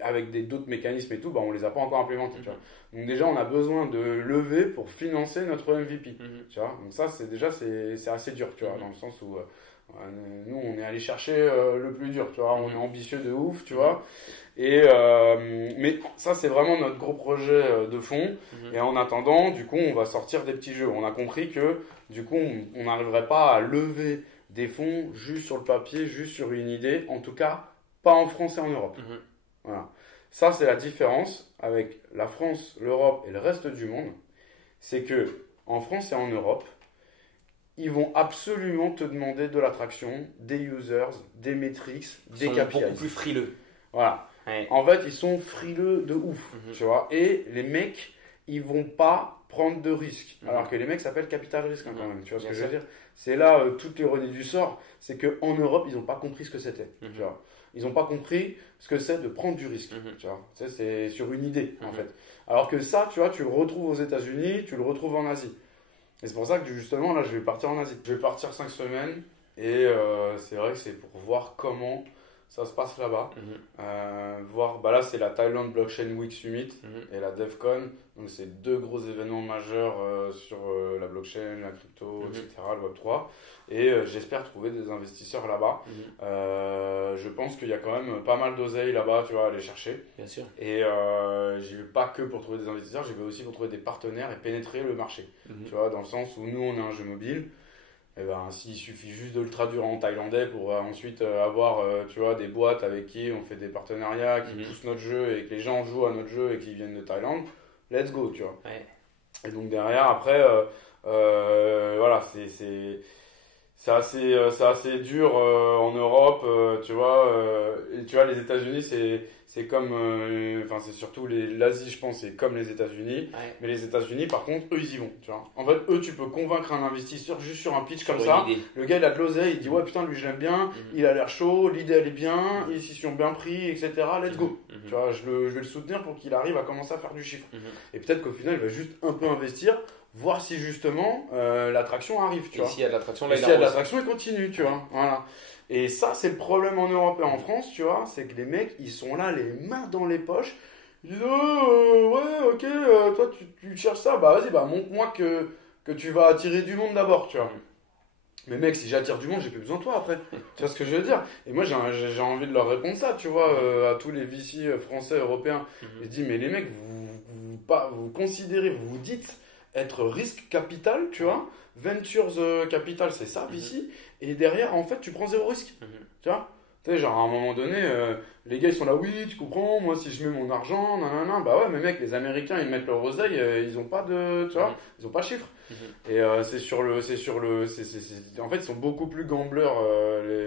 avec d'autres mécanismes et tout, bah, on les a pas encore implémentés. Tu vois. Donc déjà, on a besoin de lever pour financer notre MVP. Tu vois. Donc ça, c'est assez dur, tu vois, dans le sens où nous, on est allé chercher le plus dur, tu vois, on est ambitieux de ouf, tu vois. Et mais ça, c'est vraiment notre gros projet de fond. Et en attendant, du coup, on va sortir des petits jeux. On a compris que, du coup, on n'arriverait pas à lever des fonds juste sur le papier, juste sur une idée. En tout cas, pas en France et en Europe. Voilà. Ça, c'est la différence avec la France, l'Europe et le reste du monde. C'est que en France et en Europe, ils vont absolument te demander de l'attraction, des users, des metrics, des KPIs. Ils sont beaucoup plus frileux. Voilà. Ouais. En fait, ils sont frileux de ouf, tu vois. Et les mecs, ils vont pas prendre de risques. Alors que les mecs s'appellent capital risque quand même, tu vois ce que je veux dire. C'est là toute l'ironie du sort, c'est qu'en Europe, ils n'ont pas compris ce que c'était, tu vois. Ils n'ont pas compris ce que c'est de prendre du risque, tu vois. C'est sur une idée, en fait. Alors que ça, tu vois, tu le retrouves aux États-Unis, tu le retrouves en Asie. Et c'est pour ça que justement, là, je vais partir en Asie. Je vais partir 5 semaines et c'est vrai que c'est pour voir comment ça se passe là-bas. Mhm. Voir, bah là, c'est la Thailand Blockchain Week Summit Mhm. et la DevCon. Donc, c'est deux gros événements majeurs sur la blockchain, la crypto, Mhm. etc., le Web3. Et j'espère trouver des investisseurs là-bas. Mhm. Je pense qu'il y a quand même pas mal d'oseille là-bas, tu vois, à aller chercher. Bien sûr. Et j'y vais pas que pour trouver des investisseurs, j'y vais aussi pour trouver des partenaires et pénétrer le marché. Mhm. Tu vois, dans le sens où nous, on a un jeu mobile. Et ben, s'il suffit juste de le traduire en thaïlandais pour ensuite avoir tu vois, des boîtes avec qui on fait des partenariats, qui Mhm. poussent notre jeu et que les gens jouent à notre jeu et qui viennent de Thaïlande, let's go, tu vois. Ouais. Et donc derrière, après, voilà, c'est assez dur en Europe, tu vois. Et tu vois, les États-Unis, c'est comme, enfin, c'est surtout l'Asie, je pense, c'est comme les États-Unis. Ouais. Mais les États-Unis, par contre, eux, ils y vont, tu vois. En fait, eux, tu peux convaincre un investisseur juste sur un pitch comme Sur ça. une idée. Le gars, il a de l'oseille, il dit, ouais, putain, lui, je l'aime bien, il a l'air chaud, l'idée, elle est bien, ils s'y sont bien pris, etc. Let's go. Mhm. Tu vois, je vais le soutenir pour qu'il arrive à commencer à faire du chiffre. Mhm. Et peut-être qu'au final, il va juste un peu investir, voir si justement l'attraction arrive, tu Et vois. s'il y a de l'attraction, Et là, s'il il y a de arrose. l'attraction, il continue, tu vois. Voilà. Et ça, c'est le problème en Europe et en France, tu vois. C'est que les mecs, ils sont là, les mains dans les poches. Ils disent, oh, ouais, ok, toi, tu cherches ça. Bah, vas-y, bah, montre-moi que tu vas attirer du monde d'abord, tu vois. Mais mec, si j'attire du monde, j'ai plus besoin de toi après. Tu vois ce que je veux dire? Et moi, j'ai envie de leur répondre ça, tu vois, à tous les VC français, européens. Mhm. Je dis, mais les mecs, vous considérez, vous vous dites être risque capital, tu vois. Ventures capital, c'est ça, VC. Et derrière, en fait, tu prends zéro risque. Mhm. Tu vois? Tu sais, genre, à un moment donné, les gars, ils sont là, oui, tu comprends, moi, si je mets mon argent, nanana, bah ouais, mais mec, les Américains, ils mettent leur oseille, ils ont pas de, tu vois, ils ont pas de chiffres. Mhm. Et en fait, ils sont beaucoup plus gamblers,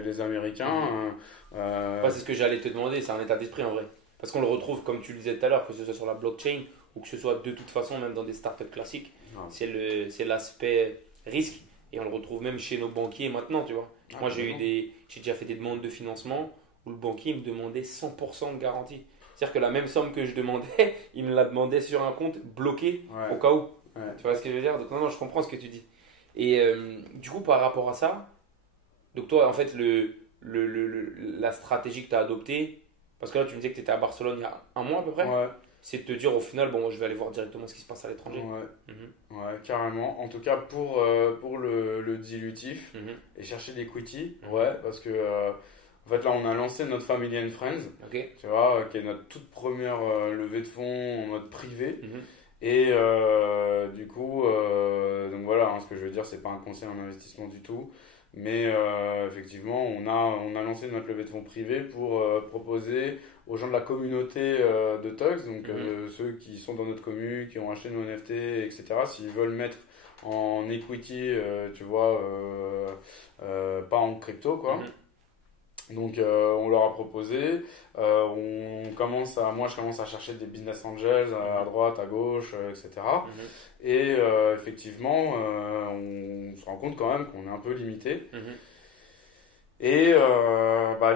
les Américains. Ouais, c'est ce que j'allais te demander, c'est un état d'esprit en vrai. Parce qu'on le retrouve, comme tu le disais tout à l'heure, que ce soit sur la blockchain ou que ce soit de toute façon même dans des startups classiques, Ouais. c'est l'aspect risque. Et on le retrouve même chez nos banquiers maintenant, tu vois. Moi, j'ai déjà fait des demandes de financement où le banquier me demandait 100% de garantie. C'est-à-dire que la même somme que je demandais, il me la demandait sur un compte bloqué Ouais. au cas où. Ouais. Tu vois ce que je veux dire? Donc, non, je comprends ce que tu dis. Et du coup, par rapport à ça, donc toi, en fait, la stratégie que tu as adoptée, parce que là, tu me disais que tu étais à Barcelone il y a un mois à peu près, Ouais. c'est de te dire au final, bon, je vais aller voir directement ce qui se passe à l'étranger. Ouais. Mhm. Ouais, carrément. En tout cas, pour le dilutif Mhm. et chercher l'equity, ouais, parce que en fait, là, on a lancé notre Family and Friends, Ok. tu vois, qui est notre toute première levée de fonds en mode privé. Mhm. Et du coup, donc voilà, hein, ce que je veux dire, c'est pas un conseil en investissement du tout. Mais effectivement, on a lancé notre levée de fonds privée pour proposer aux gens de la communauté de Tux, donc ceux qui sont dans notre commu, qui ont acheté nos NFT, etc., s'ils veulent mettre en equity, tu vois, pas en crypto, quoi. Mhm. Donc on leur a proposé, moi je commence à chercher des business angels à droite, à gauche, etc. Mhm. Et effectivement, on se rend compte quand même qu'on est un peu limité. Mhm. Et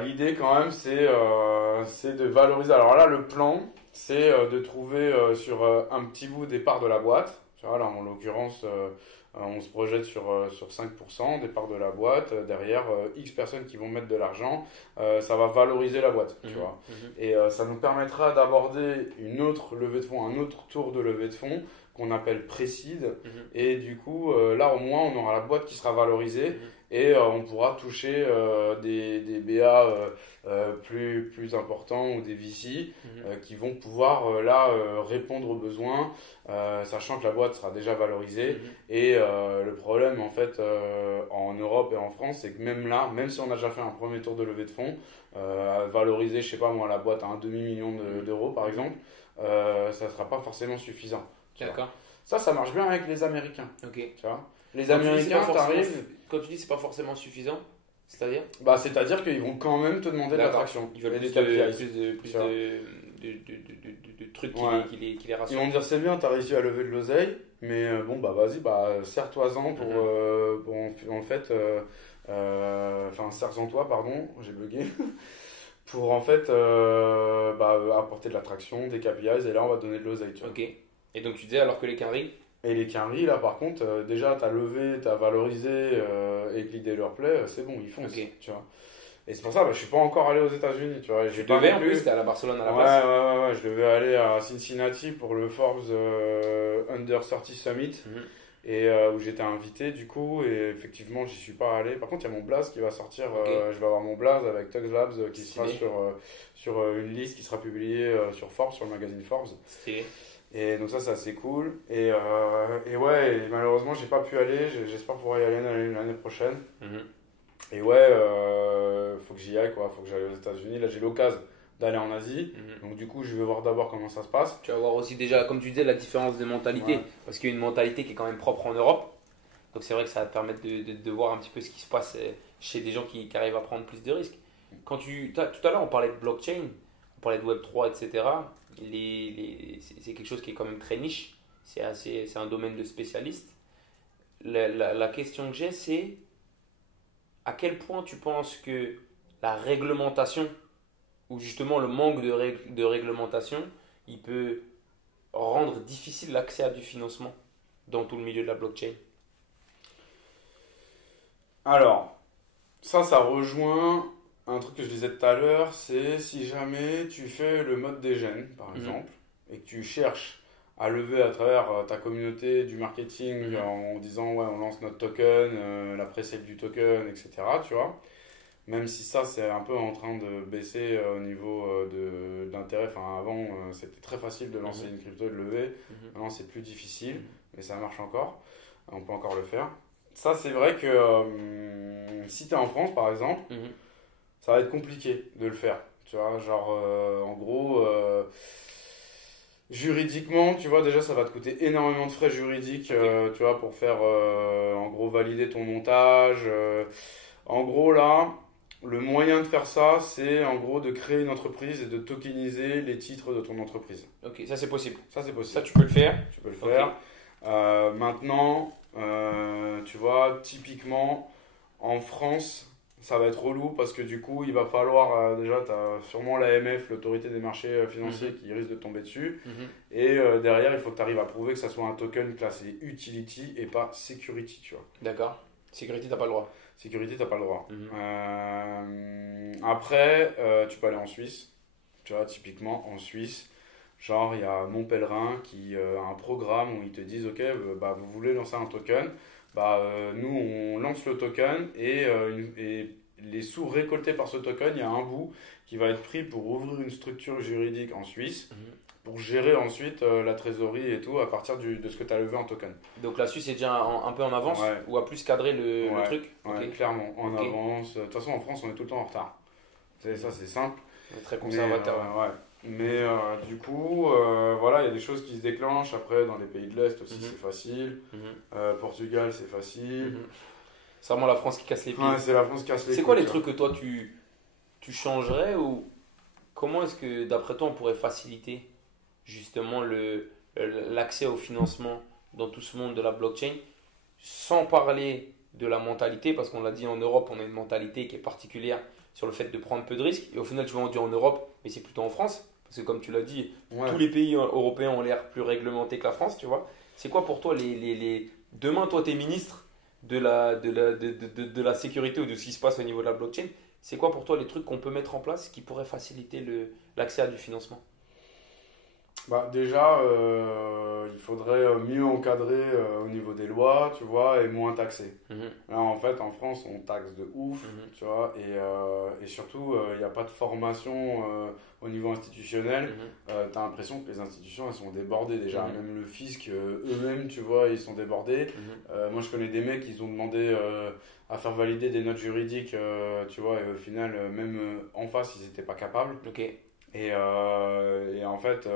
l'idée quand même, c'est de valoriser. Alors là, le plan, c'est de trouver sur un petit bout des parts de la boîte. Tu vois, là, en l'occurrence, on se projette sur 5% des parts de la boîte. Derrière, X personnes qui vont mettre de l'argent, ça va valoriser la boîte. Tu vois. Et ça nous permettra d'aborder une autre levée de fonds, un autre tour de levée de fonds qu'on appelle Précide. Et du coup, là, au moins, on aura la boîte qui sera valorisée. Et on pourra toucher des BA plus importants ou des VC qui vont pouvoir là répondre aux besoins, sachant que la boîte sera déjà valorisée. Et le problème en fait en Europe et en France, c'est que même là, même si on a déjà fait un premier tour de levée de fonds, valoriser, je sais pas moi, la boîte à un demi-million d'euros par exemple, ça ne sera pas forcément suffisant. D'accord. Ça marche bien avec les Américains. Ok. Tu vois. Les Quand tu dis Américains, t'arrives. Quand tu dis c'est pas forcément suffisant, c'est-à-dire? Bah, c'est-à-dire qu'ils vont quand même te demander de D'accord. l'attraction. Ils veulent Et plus des de, KPIs. plus Tu vois. de trucs qui Ouais. les Ils rassurent. vont me dire c'est bien, t'as réussi à lever de l'oseille, mais bon bah vas-y, bah serre-toi-en en fait, serre-en-toi, pardon, j'ai bugué, pour en fait apporter de l'attraction, des KPIs, et là on va te donner de l'oseille, tu vois. Ok. Et donc tu disais alors que les quinries? Et les quinries, là par contre, déjà t'as levé, t'as valorisé et que l'idée leur plaît, c'est bon, ils foncent, Ok. tu vois. Et c'est pour ça, je suis pas encore allé aux États-Unis, tu vois. Tu devais en plus, t'es à la Barcelone à la Ouais, base. ouais, je devais aller à Cincinnati pour le Forbes Under 30 Summit. Mhm. Et où j'étais invité du coup, et effectivement j'y suis pas allé. Par contre, il y a mon blaze qui va sortir. Ok. Je vais avoir mon blaze avec Tugs Labs qui sera Stylé. sur une liste qui sera publiée sur Forbes, sur le magazine Forbes. Stylé. Et donc ça, c'est assez cool. Et ouais, et malheureusement, j'ai pas pu aller. J'espère pouvoir y aller l'année prochaine. Mhm. Et ouais, faut que j'y aille, quoi. Faut que j'aille aux États-Unis. Là, j'ai l'occasion d'aller en Asie. Mhm. Donc du coup, je vais voir d'abord comment ça se passe. Tu vas voir aussi déjà, comme tu disais, la différence de mentalité. Ouais. Parce qu'il y a une mentalité qui est quand même propre en Europe. Donc c'est vrai que ça va te permettre de voir un petit peu ce qui se passe chez des gens qui arrivent à prendre plus de risques. Tout à l'heure, on parlait de blockchain, on parlait de Web3, etc. C'est quelque chose qui est quand même très niche. C'est un domaine de spécialistes. La question que j'ai, c'est à quel point tu penses que la réglementation, ou justement le manque de réglementation, il peut rendre difficile l'accès à du financement dans tout le milieu de la blockchain. Alors, ça rejoint un truc que je disais tout à l'heure, c'est si jamais tu fais le mode des gènes, par exemple, et que tu cherches à lever à travers ta communauté du marketing en disant ouais on lance notre token, la pré-sale du token, etc. Tu vois, même si ça c'est un peu en train de baisser au niveau de l'intérêt. Enfin avant c'était très facile de lancer une crypto et de lever, maintenant c'est plus difficile, mais ça marche encore, on peut encore le faire. Ça c'est vrai que si tu es en France par exemple, ça va être compliqué de le faire. Tu vois, genre en gros, juridiquement, tu vois, déjà ça va te coûter énormément de frais juridiques, tu vois, pour faire en gros valider ton montage. En gros, là, le moyen de faire ça, c'est en gros de créer une entreprise et de tokeniser les titres de ton entreprise. Ok, ça c'est possible. Ça, c'est possible. Ça tu peux le faire. Tu peux le faire. Maintenant, tu vois, typiquement, en France, ça va être relou parce que du coup, il va falloir, déjà, tu as sûrement l'AMF, l'autorité des marchés financiers, qui risque de tomber dessus. Et derrière, il faut que tu arrives à prouver que ça soit un token classé utility et pas security, tu vois. D'accord. Security, t'as pas le droit. Security, t'as pas le droit. Après, tu peux aller en Suisse. Tu vois, typiquement, en Suisse, genre, il y a Mon Pèlerin qui a un programme où ils te disent, OK, bah, vous voulez lancer un token, nous, on lance le token et les sous récoltés par ce token, il y a un bout qui va être pris pour ouvrir une structure juridique en Suisse pour gérer ensuite la trésorerie et tout à partir de ce que tu as levé en token. Donc la Suisse est déjà un peu en avance ou a plus cadré le truc. Ouais, clairement, en avance. De toute façon, en France, on est tout le temps en retard. Ça, c'est simple. On est très conservateur. Ouais. Mais du coup, voilà, il y a des choses qui se déclenchent. Après, dans les pays de l'Est aussi, c'est facile. Portugal, c'est facile. C'est vraiment la France qui casse les pieds. Ouais, c'est la France qui casse les pieds. C'est quoi les trucs que toi tu changerais ou comment est-ce que d'après toi on pourrait faciliter justement l'accès au financement dans tout ce monde de la blockchain sans parler de la mentalité parce qu'on l'a dit en Europe on a une mentalité qui est particulière sur le fait de prendre peu de risques et au final tu vas en dire en Europe mais c'est plutôt en France parce que comme tu l'as dit tous les pays européens ont l'air plus réglementés que la France tu vois. C'est quoi pour toi demain toi tu es ministre de la sécurité ou de ce qui se passe au niveau de la blockchain, c'est quoi pour toi les trucs qu'on peut mettre en place qui pourraient faciliter l'accès à du financement? Déjà, il faudrait mieux encadrer au niveau des lois, tu vois, et moins taxer. Là, en fait, en France, on taxe de ouf, tu vois, et surtout, il n'y a pas de formation au niveau institutionnel. Tu as l'impression que les institutions, elles sont débordées déjà. Même le fisc, eux-mêmes, tu vois, ils sont débordés. Moi, je connais des mecs, ils ont demandé à faire valider des notes juridiques, tu vois, et au final, même en face, ils n'étaient pas capables. Et en fait,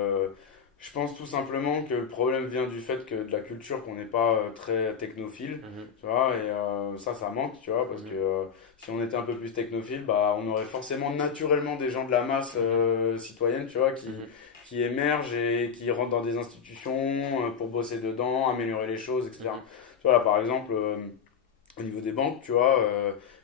je pense tout simplement que le problème vient du fait que de la culture qu'on n'est pas très technophile, tu vois, et ça manque, tu vois, parce que si on était un peu plus technophile, on aurait forcément naturellement des gens de la masse citoyenne, tu vois, qui émergent et qui rentrent dans des institutions pour bosser dedans, améliorer les choses, etc. Tu vois, là, par exemple, au niveau des banques, tu vois,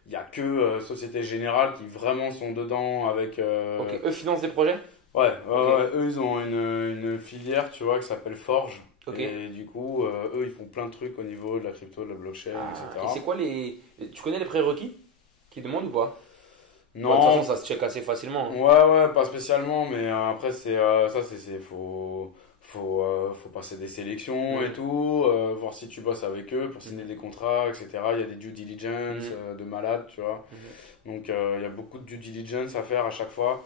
il n'y a que Société Générale qui vraiment sont dedans avec... Ok, eux financent des projets? Ouais, eux ils ont une filière, tu vois, qui s'appelle Forge. Et du coup, eux ils font plein de trucs au niveau de la crypto, de la blockchain, etc. Et c'est quoi tu connais les prérequis qu'ils demandent ou pas? Bah, de toute façon, Non, ça se check assez facilement. Hein. ouais, pas spécialement, mais après, faut passer des sélections et tout, voir si tu bosses avec eux pour signer des contrats, etc. Il y a des due diligence de malades, tu vois. Donc, il y a beaucoup de due diligence à faire à chaque fois.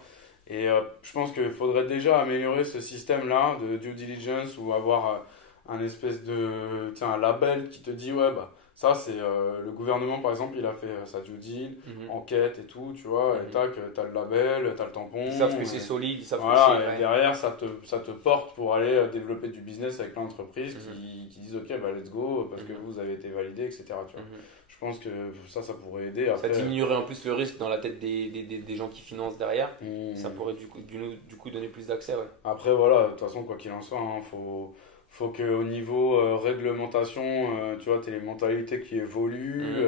Et je pense qu'il faudrait déjà améliorer ce système-là de due diligence ou avoir un espèce de, tiens, un label qui te dit, ouais, bah, ça, c'est le gouvernement, par exemple, il a fait sa due deal, enquête et tout, tu vois, et tac, t'as le label, t'as le tampon. Ils savent que c'est solide, ils savent Voilà, que c'est. et derrière, ça te porte pour aller développer du business avec plein d'entreprises qui disent, ok, bah, let's go, parce que vous avez été validé, etc. Tu vois. Je pense que ça pourrait aider. Ça Après, diminuerait en plus le risque dans la tête des gens qui financent derrière. Ça pourrait du coup donner plus d'accès. Ouais. après, voilà, de toute façon, quoi qu'il en soit, hein, faut qu'au niveau réglementation, tu vois, t'aies les mentalités qui évoluent.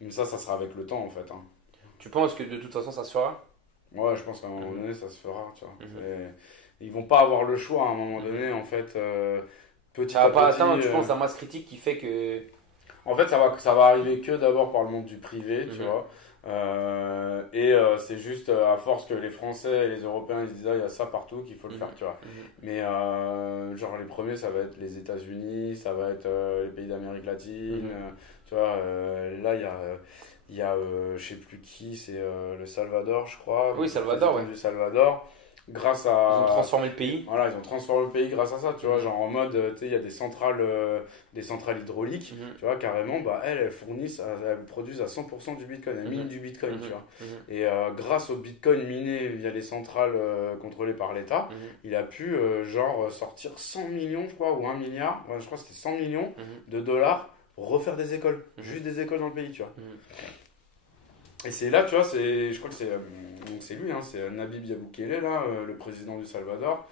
Mais ça sera avec le temps, en fait. Hein. Tu penses que de toute façon ça se fera? Ouais, je pense qu'à un moment donné, ça se fera, tu vois. Ils vont pas avoir le choix à un moment donné, en fait. Petit Ça va à pas petit, atteindre, tu penses, la masse critique qui fait que. En fait, ça va arriver que d'abord par le monde du privé, tu vois. C'est juste à force que les Français et les Européens ils se disent, ah, il y a ça partout qu'il faut le faire, tu vois. Mais genre les premiers, ça va être les États-Unis, ça va être les pays d'Amérique latine. Tu vois, là, il y a je sais plus qui, c'est le Salvador, je crois. Oui, Salvador, ouais. Du Salvador. Grâce à. Ils ont transformé le pays. Voilà, ils ont transformé le pays grâce à ça, tu vois, genre en mode, tu sais, il y a des centrales hydrauliques, tu vois, carrément, bah, elles produisent à 100% du Bitcoin, elles minent du Bitcoin, tu vois. Et grâce au Bitcoin miné via les centrales contrôlées par l'État, il a pu, genre, sortir 100 millions, je crois, ou 1 milliard, ouais, je crois que c'était 100 millions de dollars pour refaire des écoles, juste des écoles dans le pays, tu vois. Et c'est là, tu vois, je crois que c'est lui, hein, c'est Nabib Bukele, là, le président du Salvador,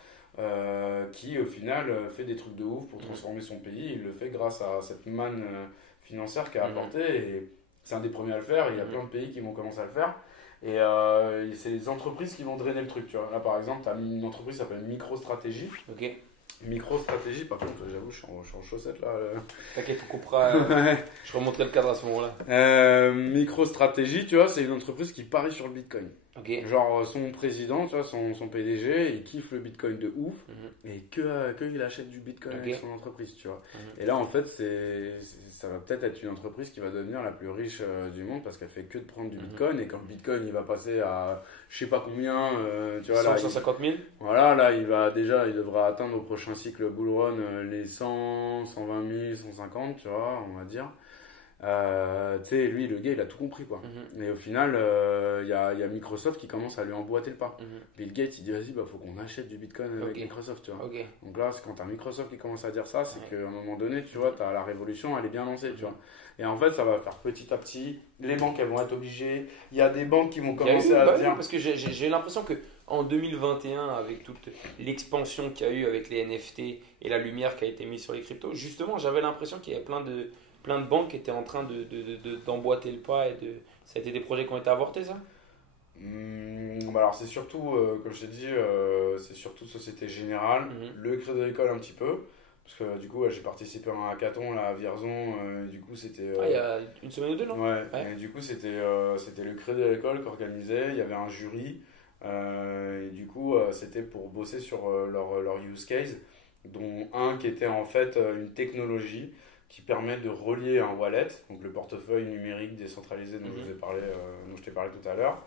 qui au final fait des trucs de ouf pour transformer son pays. Il le fait grâce à cette manne financière qu'il a apportée. Et c'est un des premiers à le faire. Il y a plein de pays qui vont commencer à le faire. Et c'est les entreprises qui vont drainer le truc. Tu vois. Là, par exemple, tu as une entreprise qui s'appelle MicroStrategy. Ok. MicroStrategy, par contre, j'avoue, je suis en chaussettes là. T'inquiète, on coupera. Je remonterai le cadre à ce moment-là. MicroStrategy, tu vois, c'est une entreprise qui parie sur le Bitcoin. Okay. Genre, son président, tu vois, son PDG, il kiffe le Bitcoin de ouf et que il achète du Bitcoin avec son entreprise, tu vois. Et là, en fait, ça va peut-être être une entreprise qui va devenir la plus riche du monde parce qu'elle fait que de prendre du Bitcoin et quand le Bitcoin il va passer à je sais pas combien, tu vois, 150 000. Voilà, là, il devra atteindre au prochain cycle bull run les 100, 120 000, 150, tu vois, on va dire. Tu sais, lui, le gars, il a tout compris, quoi. Et au final, il y a Microsoft qui commence à lui emboîter le pas. Bill Gates, il dit, vas-y, faut qu'on achète du Bitcoin avec Microsoft, tu vois. Donc là, quand t'as Microsoft qui commence à dire ça, c'est qu'à un moment donné, tu vois, t'as la révolution, elle est bien lancée, tu vois. Et en fait, ça va faire petit à petit. Les banques, elles vont être obligées. Il y a des banques qui vont commencer à dire. Parce que j'ai l'impression que en 2021, avec toute l'expansion qu'il y a eu avec les NFT et la lumière qui a été mise sur les cryptos, justement, j'avais l'impression qu'il y avait plein de banques qui étaient en train d'emboîter le pas et ça a été des projets qui ont été avortés, ça? Alors c'est surtout, comme je t'ai dit, c'est surtout Société Générale, le Crédit Agricole un petit peu, parce que du coup j'ai participé à un hackathon là, à Vierzon, du coup c'était... il y a une semaine ou deux, non? Ouais, et du coup c'était le Crédit Agricole qui organisait, il y avait un jury, et du coup c'était pour bosser sur leur use case, dont un qui était en fait une technologie qui permet de relier un wallet, donc le portefeuille numérique décentralisé dont dont je t'ai parlé tout à l'heure.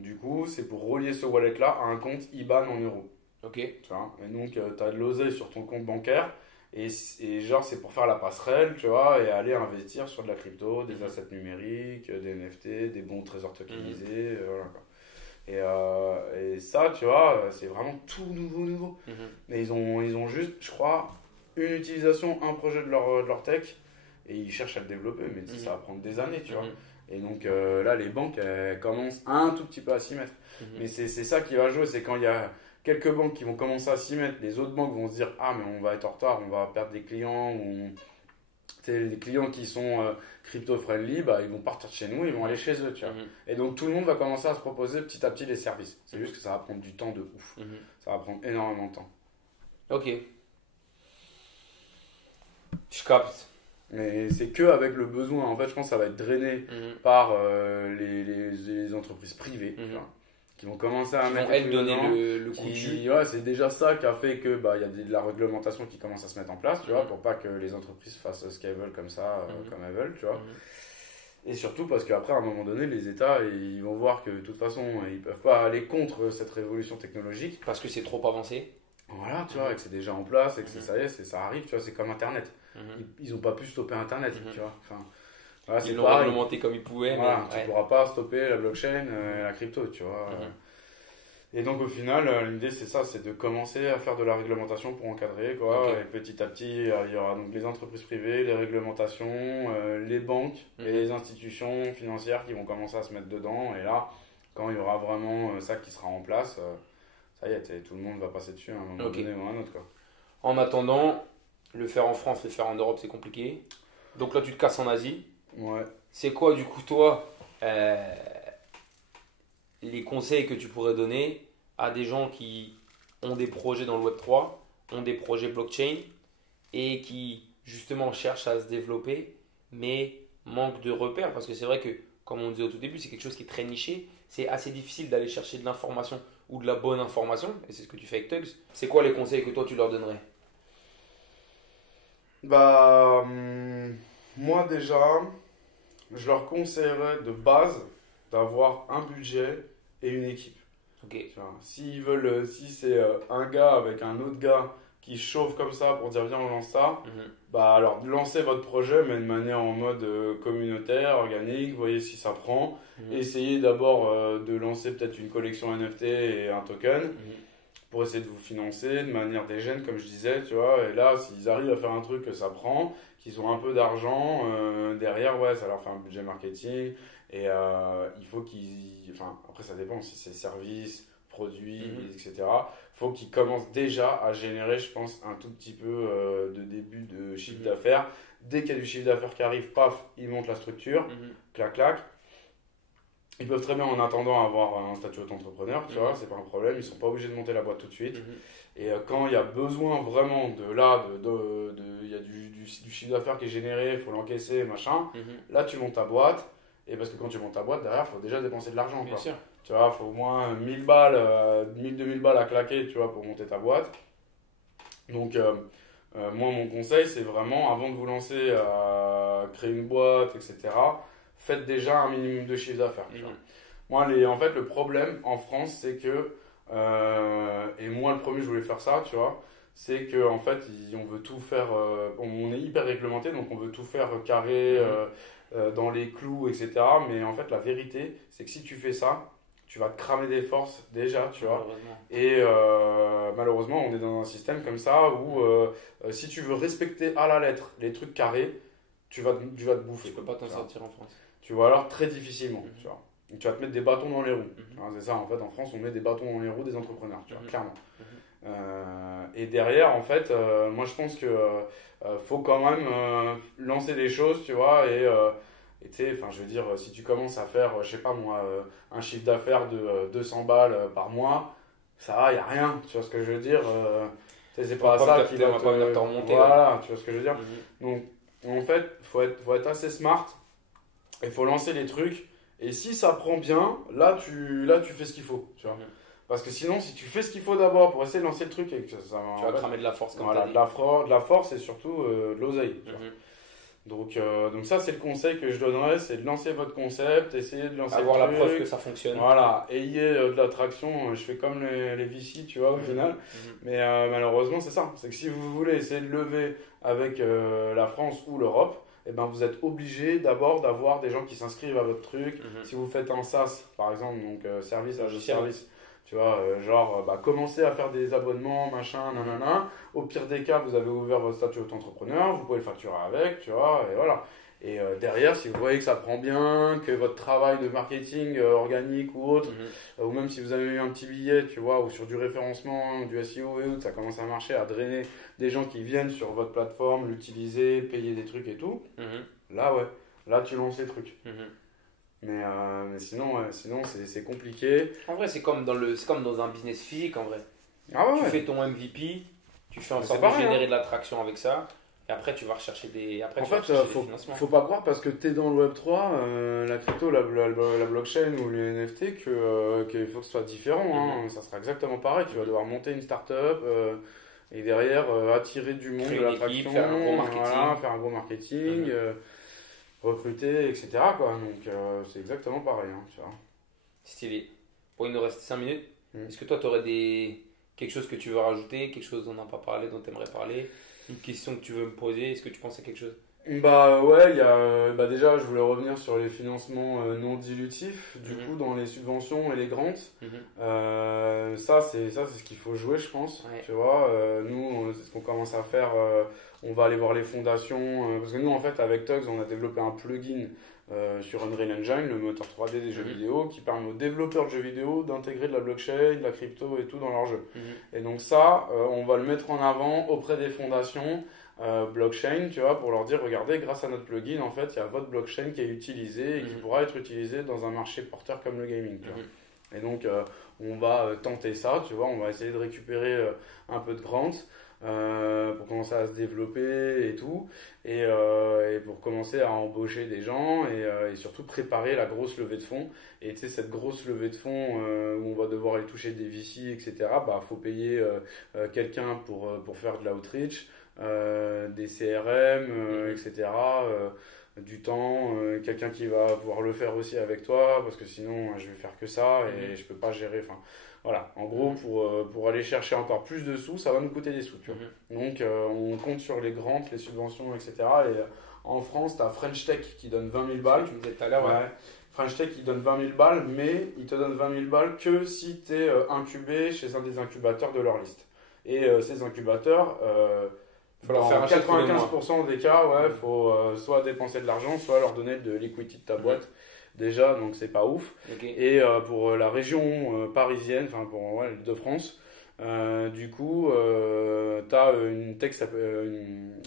Du coup, c'est pour relier ce wallet-là à un compte IBAN en euros. Ok. Tu vois, et donc, tu as de l'oseille sur ton compte bancaire et genre, c'est pour faire la passerelle, tu vois, et aller investir sur de la crypto, des assets numériques, des NFT, des bons trésors tokenisés, voilà quoi. Et ça, tu vois, c'est vraiment tout nouveau. Mais ils ont juste, je crois, une utilisation, un projet de leur tech et ils cherchent à le développer, mais ça va prendre des années, tu vois. Et donc là, les banques elles commencent un tout petit peu à s'y mettre. Mais c'est ça qui va jouer, c'est quand il y a quelques banques qui vont commencer à s'y mettre, les autres banques vont se dire ah mais on va être en retard, on va perdre des clients, ou les clients qui sont crypto-friendly, bah, ils vont partir de chez nous, ils vont aller chez eux, tu vois. Et donc tout le monde va commencer à se proposer petit à petit des services. C'est juste que ça va prendre du temps de ouf. Ça va prendre énormément de temps. Ok. Je capte. Mais c'est que avec le besoin. En fait, je pense que ça va être drainé par les entreprises privées, tu vois, qui vont commencer à mettre elles donner le coup de jus. Ouais, c'est déjà ça qui a fait que il y a de la réglementation qui commence à se mettre en place, tu vois, pour pas que les entreprises fassent ce qu'elles veulent comme ça, comme elles veulent, tu vois. Et surtout parce qu'après, à un moment donné, les États, ils vont voir que de toute façon, ils peuvent pas aller contre cette révolution technologique. Parce que c'est trop avancé. Voilà, tu vois, et que c'est déjà en place, et que ça y est, ça arrive, tu vois, c'est comme Internet. Ils n'ont pas pu stopper Internet, tu vois. Enfin, voilà, ils l'ont réglementé comme ils pouvaient. Voilà, tu ne pourras pas stopper la blockchain et la crypto, tu vois. Et donc au final, l'idée c'est ça, c'est de commencer à faire de la réglementation pour encadrer, quoi. Et petit à petit, il y aura donc les entreprises privées, les réglementations, les banques et les institutions financières qui vont commencer à se mettre dedans. Et là, quand il y aura vraiment ça qui sera en place, ça y est, tout le monde va passer dessus à un moment donné ou à un autre, quoi. En attendant, le faire en France, le faire en Europe, c'est compliqué. Donc là, tu te casses en Asie. Ouais. C'est quoi, du coup, toi, les conseils que tu pourrais donner à des gens qui ont des projets dans le Web3, ont des projets blockchain et qui, justement, cherchent à se développer, mais manquent de repères? Parce que c'est vrai que, comme on disait au tout début, c'est quelque chose qui est très niché. C'est assez difficile d'aller chercher de l'information ou de la bonne information. Et c'est ce que tu fais avec Tugs. C'est quoi les conseils que toi, tu leur donnerais? Moi déjà, je leur conseillerais de base d'avoir un budget et une équipe. S'ils veulent, si c'est un gars avec un autre gars qui chauffe comme ça pour dire viens on lance ça, alors lancez votre projet mais de manière en mode communautaire, organique, voyez si ça prend. Essayez d'abord de lancer peut-être une collection NFT et un token pour essayer de vous financer de manière dégène comme je disais, tu vois. Et là s'ils arrivent à faire un truc que ça prend, qu'ils ont un peu d'argent derrière, ouais, ça leur fait un budget marketing. Et il faut après ça dépend si c'est services, produits, etc. Il faut qu'ils commencent déjà à générer, je pense, un tout petit peu de début de chiffre d'affaires. Dès qu'il y a du chiffre d'affaires qui arrive, paf, ils montent la structure, clac, clac. Ils peuvent très bien, en attendant, avoir un statut d'auto-entrepreneur, tu vois, c'est pas un problème, ils sont pas obligés de monter la boîte tout de suite. Et quand il y a besoin vraiment il y a du chiffre d'affaires qui est généré, il faut l'encaisser, machin, là tu montes ta boîte. Et parce que quand tu montes ta boîte, derrière, il faut déjà dépenser de l'argent. Bien sûr. Tu vois, il faut au moins 1000 balles, 1000-2000 balles à claquer, tu vois, pour monter ta boîte. Donc, moi, mon conseil, c'est vraiment, avant de vous lancer à créer une boîte, etc., faites déjà un minimum de chiffre d'affaires. Moi, en fait, le problème en France, c'est que, et moi, le premier, je voulais faire ça, tu vois, c'est qu'en fait, on veut tout faire, on est hyper réglementé, donc on veut tout faire carré, dans les clous, etc. Mais en fait, la vérité, c'est que si tu fais ça, tu vas te cramer des forces déjà, tu vois. Et malheureusement, on est dans un système comme ça où si tu veux respecter à la lettre les trucs carrés, tu vas te bouffer. Tu peux pas t'en sortir en France. Tu vois, alors très difficilement, tu vois. Tu vas te mettre des bâtons dans les roues. C'est ça, en fait, en France, on met des bâtons dans les roues des entrepreneurs, tu vois, clairement. Et derrière, en fait, moi je pense que faut quand même lancer des choses, tu vois, et tu sais, enfin, je veux dire, si tu commences à faire, je sais pas moi, un chiffre d'affaires de 200 balles par mois, ça va, y a rien, tu vois ce que je veux dire, c'est pas ça qui va te remonter. Voilà, tu vois ce que je veux dire. Donc, en fait, faut être assez smart, il faut lancer les trucs, et si ça prend bien, là tu fais ce qu'il faut, tu vois. Parce que sinon, si tu fais ce qu'il faut d'abord pour essayer de lancer le truc, et que ça tu vas cramer de la force, comme voilà, tu as dit. de la force et surtout de l'oseille. Donc ça, c'est le conseil que je donnerais, c'est de lancer votre concept, essayer de lancer avoir la preuve que ça fonctionne. Voilà, ayez de l'attraction. Je fais comme les VC, tu vois, au final. Mais malheureusement, c'est ça. C'est que si vous voulez essayer de lever avec la France ou l'Europe, eh ben, vous êtes obligé d'abord d'avoir des gens qui s'inscrivent à votre truc. Si vous faites un SaaS, par exemple, donc service à service. Tu vois, commencez à faire des abonnements, machin, nanana. Au pire des cas, vous avez ouvert votre statut auto-entrepreneur, vous pouvez le facturer avec, tu vois, et voilà. Et derrière, si vous voyez que ça prend bien, que votre travail de marketing organique ou autre, ou même si vous avez eu un petit billet, tu vois, ou sur du référencement, du SEO et autres, ça commence à marcher, à drainer des gens qui viennent sur votre plateforme, l'utiliser, payer des trucs et tout, là, ouais, là, tu lances les trucs. Mais sinon c'est compliqué. En vrai, c'est comme dans un business physique, en vrai. Ah ouais, tu fais ton MVP, tu fais en sorte de générer de l'attraction avec ça. Et après, tu vas rechercher des, après, En tu vas fait, rechercher des financements. faut pas croire parce que tu es dans le Web3, la crypto, la blockchain ou les NFT, qu'il faut que ce soit différent. Hein. Ça sera exactement pareil. Tu vas devoir monter une startup et derrière attirer du monde, Créer de une équipe, l'attraction, faire un gros marketing. voilà, faire un gros marketing, recruter, etc. Quoi. Donc c'est exactement pareil. Hein, tu vois. Stylé. Bon, il nous reste 5 minutes. Mm. Est-ce que toi, tu aurais quelque chose que tu veux rajouter, quelque chose dont on n'a pas parlé, dont tu aimerais parler, une question que tu veux me poser? Est-ce que tu penses à quelque chose? Bah ouais, il y a, bah déjà je voulais revenir sur les financements non dilutifs, du coup dans les subventions et les grants. Ça c'est ce qu'il faut jouer je pense, Ouais. tu vois. Nous c'est ce qu'on commence à faire, on va aller voir les fondations, parce que nous en fait avec Tugs on a développé un plugin sur Unreal Engine, le moteur 3D des jeux vidéo, qui permet aux développeurs de jeux vidéo d'intégrer de la blockchain, de la crypto et tout dans leurs jeux. Et donc ça, on va le mettre en avant auprès des fondations blockchain, tu vois, pour leur dire, regardez, grâce à notre plugin, en fait, il y a votre blockchain qui est utilisée et qui pourra être utilisée dans un marché porteur comme le gaming. Tu vois. Et donc, on va tenter ça, tu vois, on va essayer de récupérer un peu de grants pour commencer à se développer et tout, et pour commencer à embaucher des gens et surtout préparer la grosse levée de fonds. Et tu sais, cette grosse levée de fonds où on va devoir aller toucher des VC, etc., bah, faut payer quelqu'un pour faire de l'outreach. Des CRM, etc., du temps, quelqu'un qui va pouvoir le faire aussi avec toi, parce que sinon je vais faire que ça et je peux pas gérer. Enfin, voilà, en gros, pour aller chercher encore plus de sous, ça va nous coûter des sous. Tu vois. Donc, on compte sur les grants, les subventions, etc. Et en France, tu as French Tech qui donne 20 000 balles. Tu me disais tout à l'heure, ouais. French Tech, il donne 20 000 balles, mais il te donne 20 000 balles que si tu es incubé chez un des incubateurs de leur liste. Et ces incubateurs, dans 95% des cas, ouais, faut soit dépenser de l'argent, soit leur donner de l'equity de ta boîte. Déjà, donc c'est pas ouf. Et pour la région parisienne, enfin pour l'Île-de-France, du coup, tu as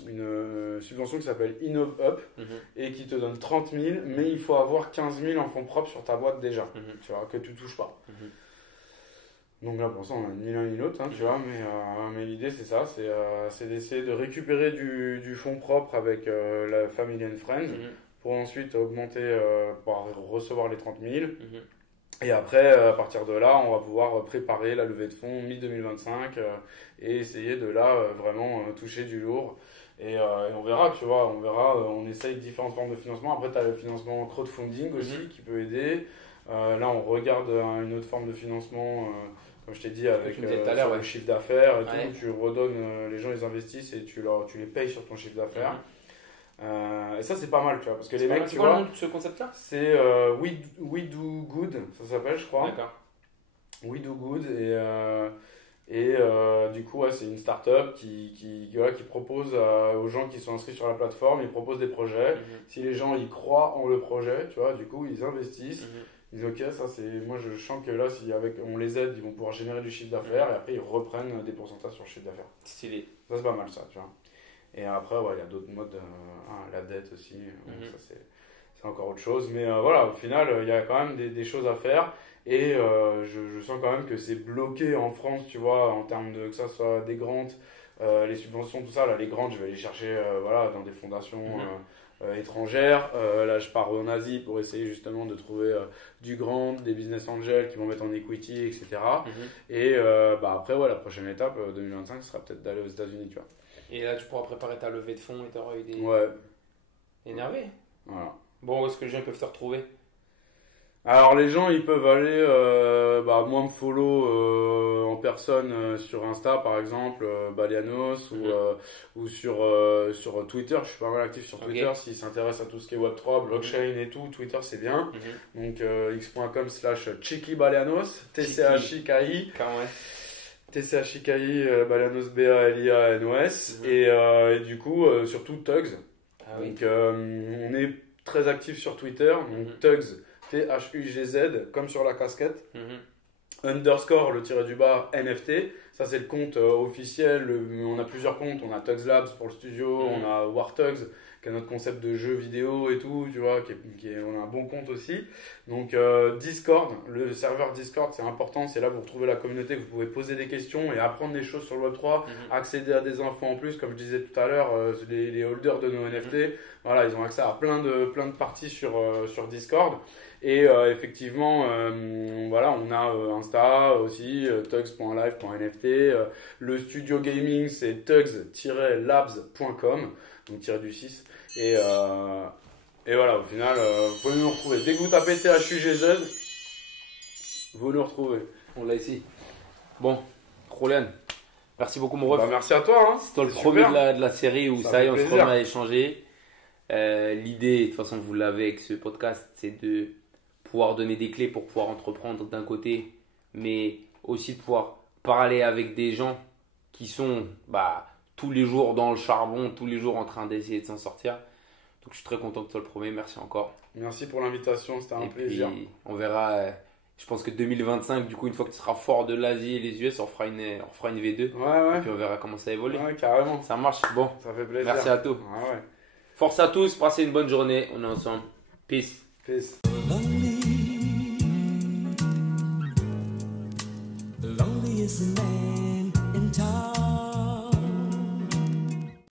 une subvention qui s'appelle InnovUp et qui te donne 30 000, mais il faut avoir 15 000 en fonds propres sur ta boîte déjà, tu vois, que tu touches pas. Donc là, pour l'instant, on a ni l'un ni l'autre, hein, tu vois, mais l'idée, c'est ça, c'est d'essayer de récupérer du fonds propre avec la Family and Friends pour ensuite augmenter, pour recevoir les 30 000. Et après, à partir de là, on va pouvoir préparer la levée de fonds mi-2025 et essayer de là vraiment toucher du lourd. Et on verra, tu vois, on essaye différentes formes de financement. Après, tu as le financement crowdfunding aussi qui peut aider. Là, on regarde une autre forme de financement, comme je t'ai dit, avec le chiffre d'affaires et tout. Tu redonnes, les gens ils investissent et tu les payes sur ton chiffre d'affaires. Et ça, c'est pas mal, tu vois, parce que les mecs, tu vois, ce concept-là, c'est We Do Good, ça s'appelle, je crois. D'accord. We Do Good, et du coup, ouais, c'est une start-up qui propose aux gens qui sont inscrits sur la plateforme, ils proposent des projets. Si les gens y croient en le projet, tu vois, du coup, ils investissent. Ils disent, ok, ça c'est. Moi, je sens que là, si on les aide, ils vont pouvoir générer du chiffre d'affaires et après, ils reprennent des pourcentages sur le chiffre d'affaires. Stylé. Ça, c'est pas mal, ça, tu vois. Et après, ouais, il y a d'autres modes, la dette aussi, donc ça c'est encore autre chose. Mais voilà, au final, il y a quand même des choses à faire. Et je sens quand même que c'est bloqué en France, tu vois, en termes de que ça soit des grants, les subventions, tout ça. Là, les grants, je vais les chercher voilà, dans des fondations étrangères. Là, je pars en Asie pour essayer justement de trouver du grant, des business angels qui vont mettre en equity, etc. Et bah, après, ouais, la prochaine étape, 2025, ce sera peut-être d'aller aux États-Unis, tu vois. Et là, tu pourras préparer ta levée de fonds et tu auras eu des. Ouais. Énervé. Voilà. Bon, où est-ce que les gens peuvent te retrouver? Alors, les gens, ils peuvent aller, moi, me follow en personne sur Insta, par exemple, Balianos, ou sur Twitter. Je suis pas mal actif sur Twitter. S'ils s'intéressent à tout ce qui est Web3, blockchain et tout, Twitter, c'est bien. Donc, x.com/ChikiBalianos, TCHIKI. TCHIKI, Balianos, BALIANOS, et du coup, surtout Tugs. Donc, on est très actif sur Twitter, donc Tugs, THUGZ, comme sur la casquette, underscore, le tiré du bas, NFT, ça c'est le compte officiel, on a plusieurs comptes, on a Tugs Labs pour le studio, on a War Tugs, qui a notre concept de jeu vidéo et tout, tu vois, on a un bon compte aussi. Donc Discord, le serveur Discord, c'est important, c'est là où vous retrouvez la communauté, vous pouvez poser des questions et apprendre des choses sur le Web3, accéder à des infos en plus, comme je disais tout à l'heure, les holders de nos NFT, voilà, ils ont accès à plein de parties sur Discord. Et effectivement, voilà, on a Insta aussi, tugs.live.nft. Le studio gaming, c'est tugs-labs.com, donc tiré du 6. Et voilà, au final, vous pouvez nous retrouver. Dès que vous tapez THUGZ, vous nous retrouvez. On l'a ici. Bon, Roland, merci beaucoup, mon ref. Bah, merci à toi. Hein. C'était le premier de la série où ça y est, on se remet à échanger. L'idée, de toute façon, vous l'avez avec ce podcast, c'est de pouvoir donner des clés pour pouvoir entreprendre d'un côté, mais aussi de pouvoir parler avec des gens qui sont tous les jours dans le charbon, tous les jours en train d'essayer de s'en sortir. Donc je suis très content que tu sois le premier, merci encore. Merci pour l'invitation, c'était un plaisir. Puis, on verra, je pense que 2025, du coup, une fois que tu seras fort de l'Asie et les US, on fera une V2. Ouais. Et puis on verra comment ça évolue. Ouais, carrément. Ça marche, bon. Ça fait plaisir. Merci à tous. Ouais. Force à tous, passez une bonne journée, on est ensemble. Peace. Peace. Lonely is the man in time.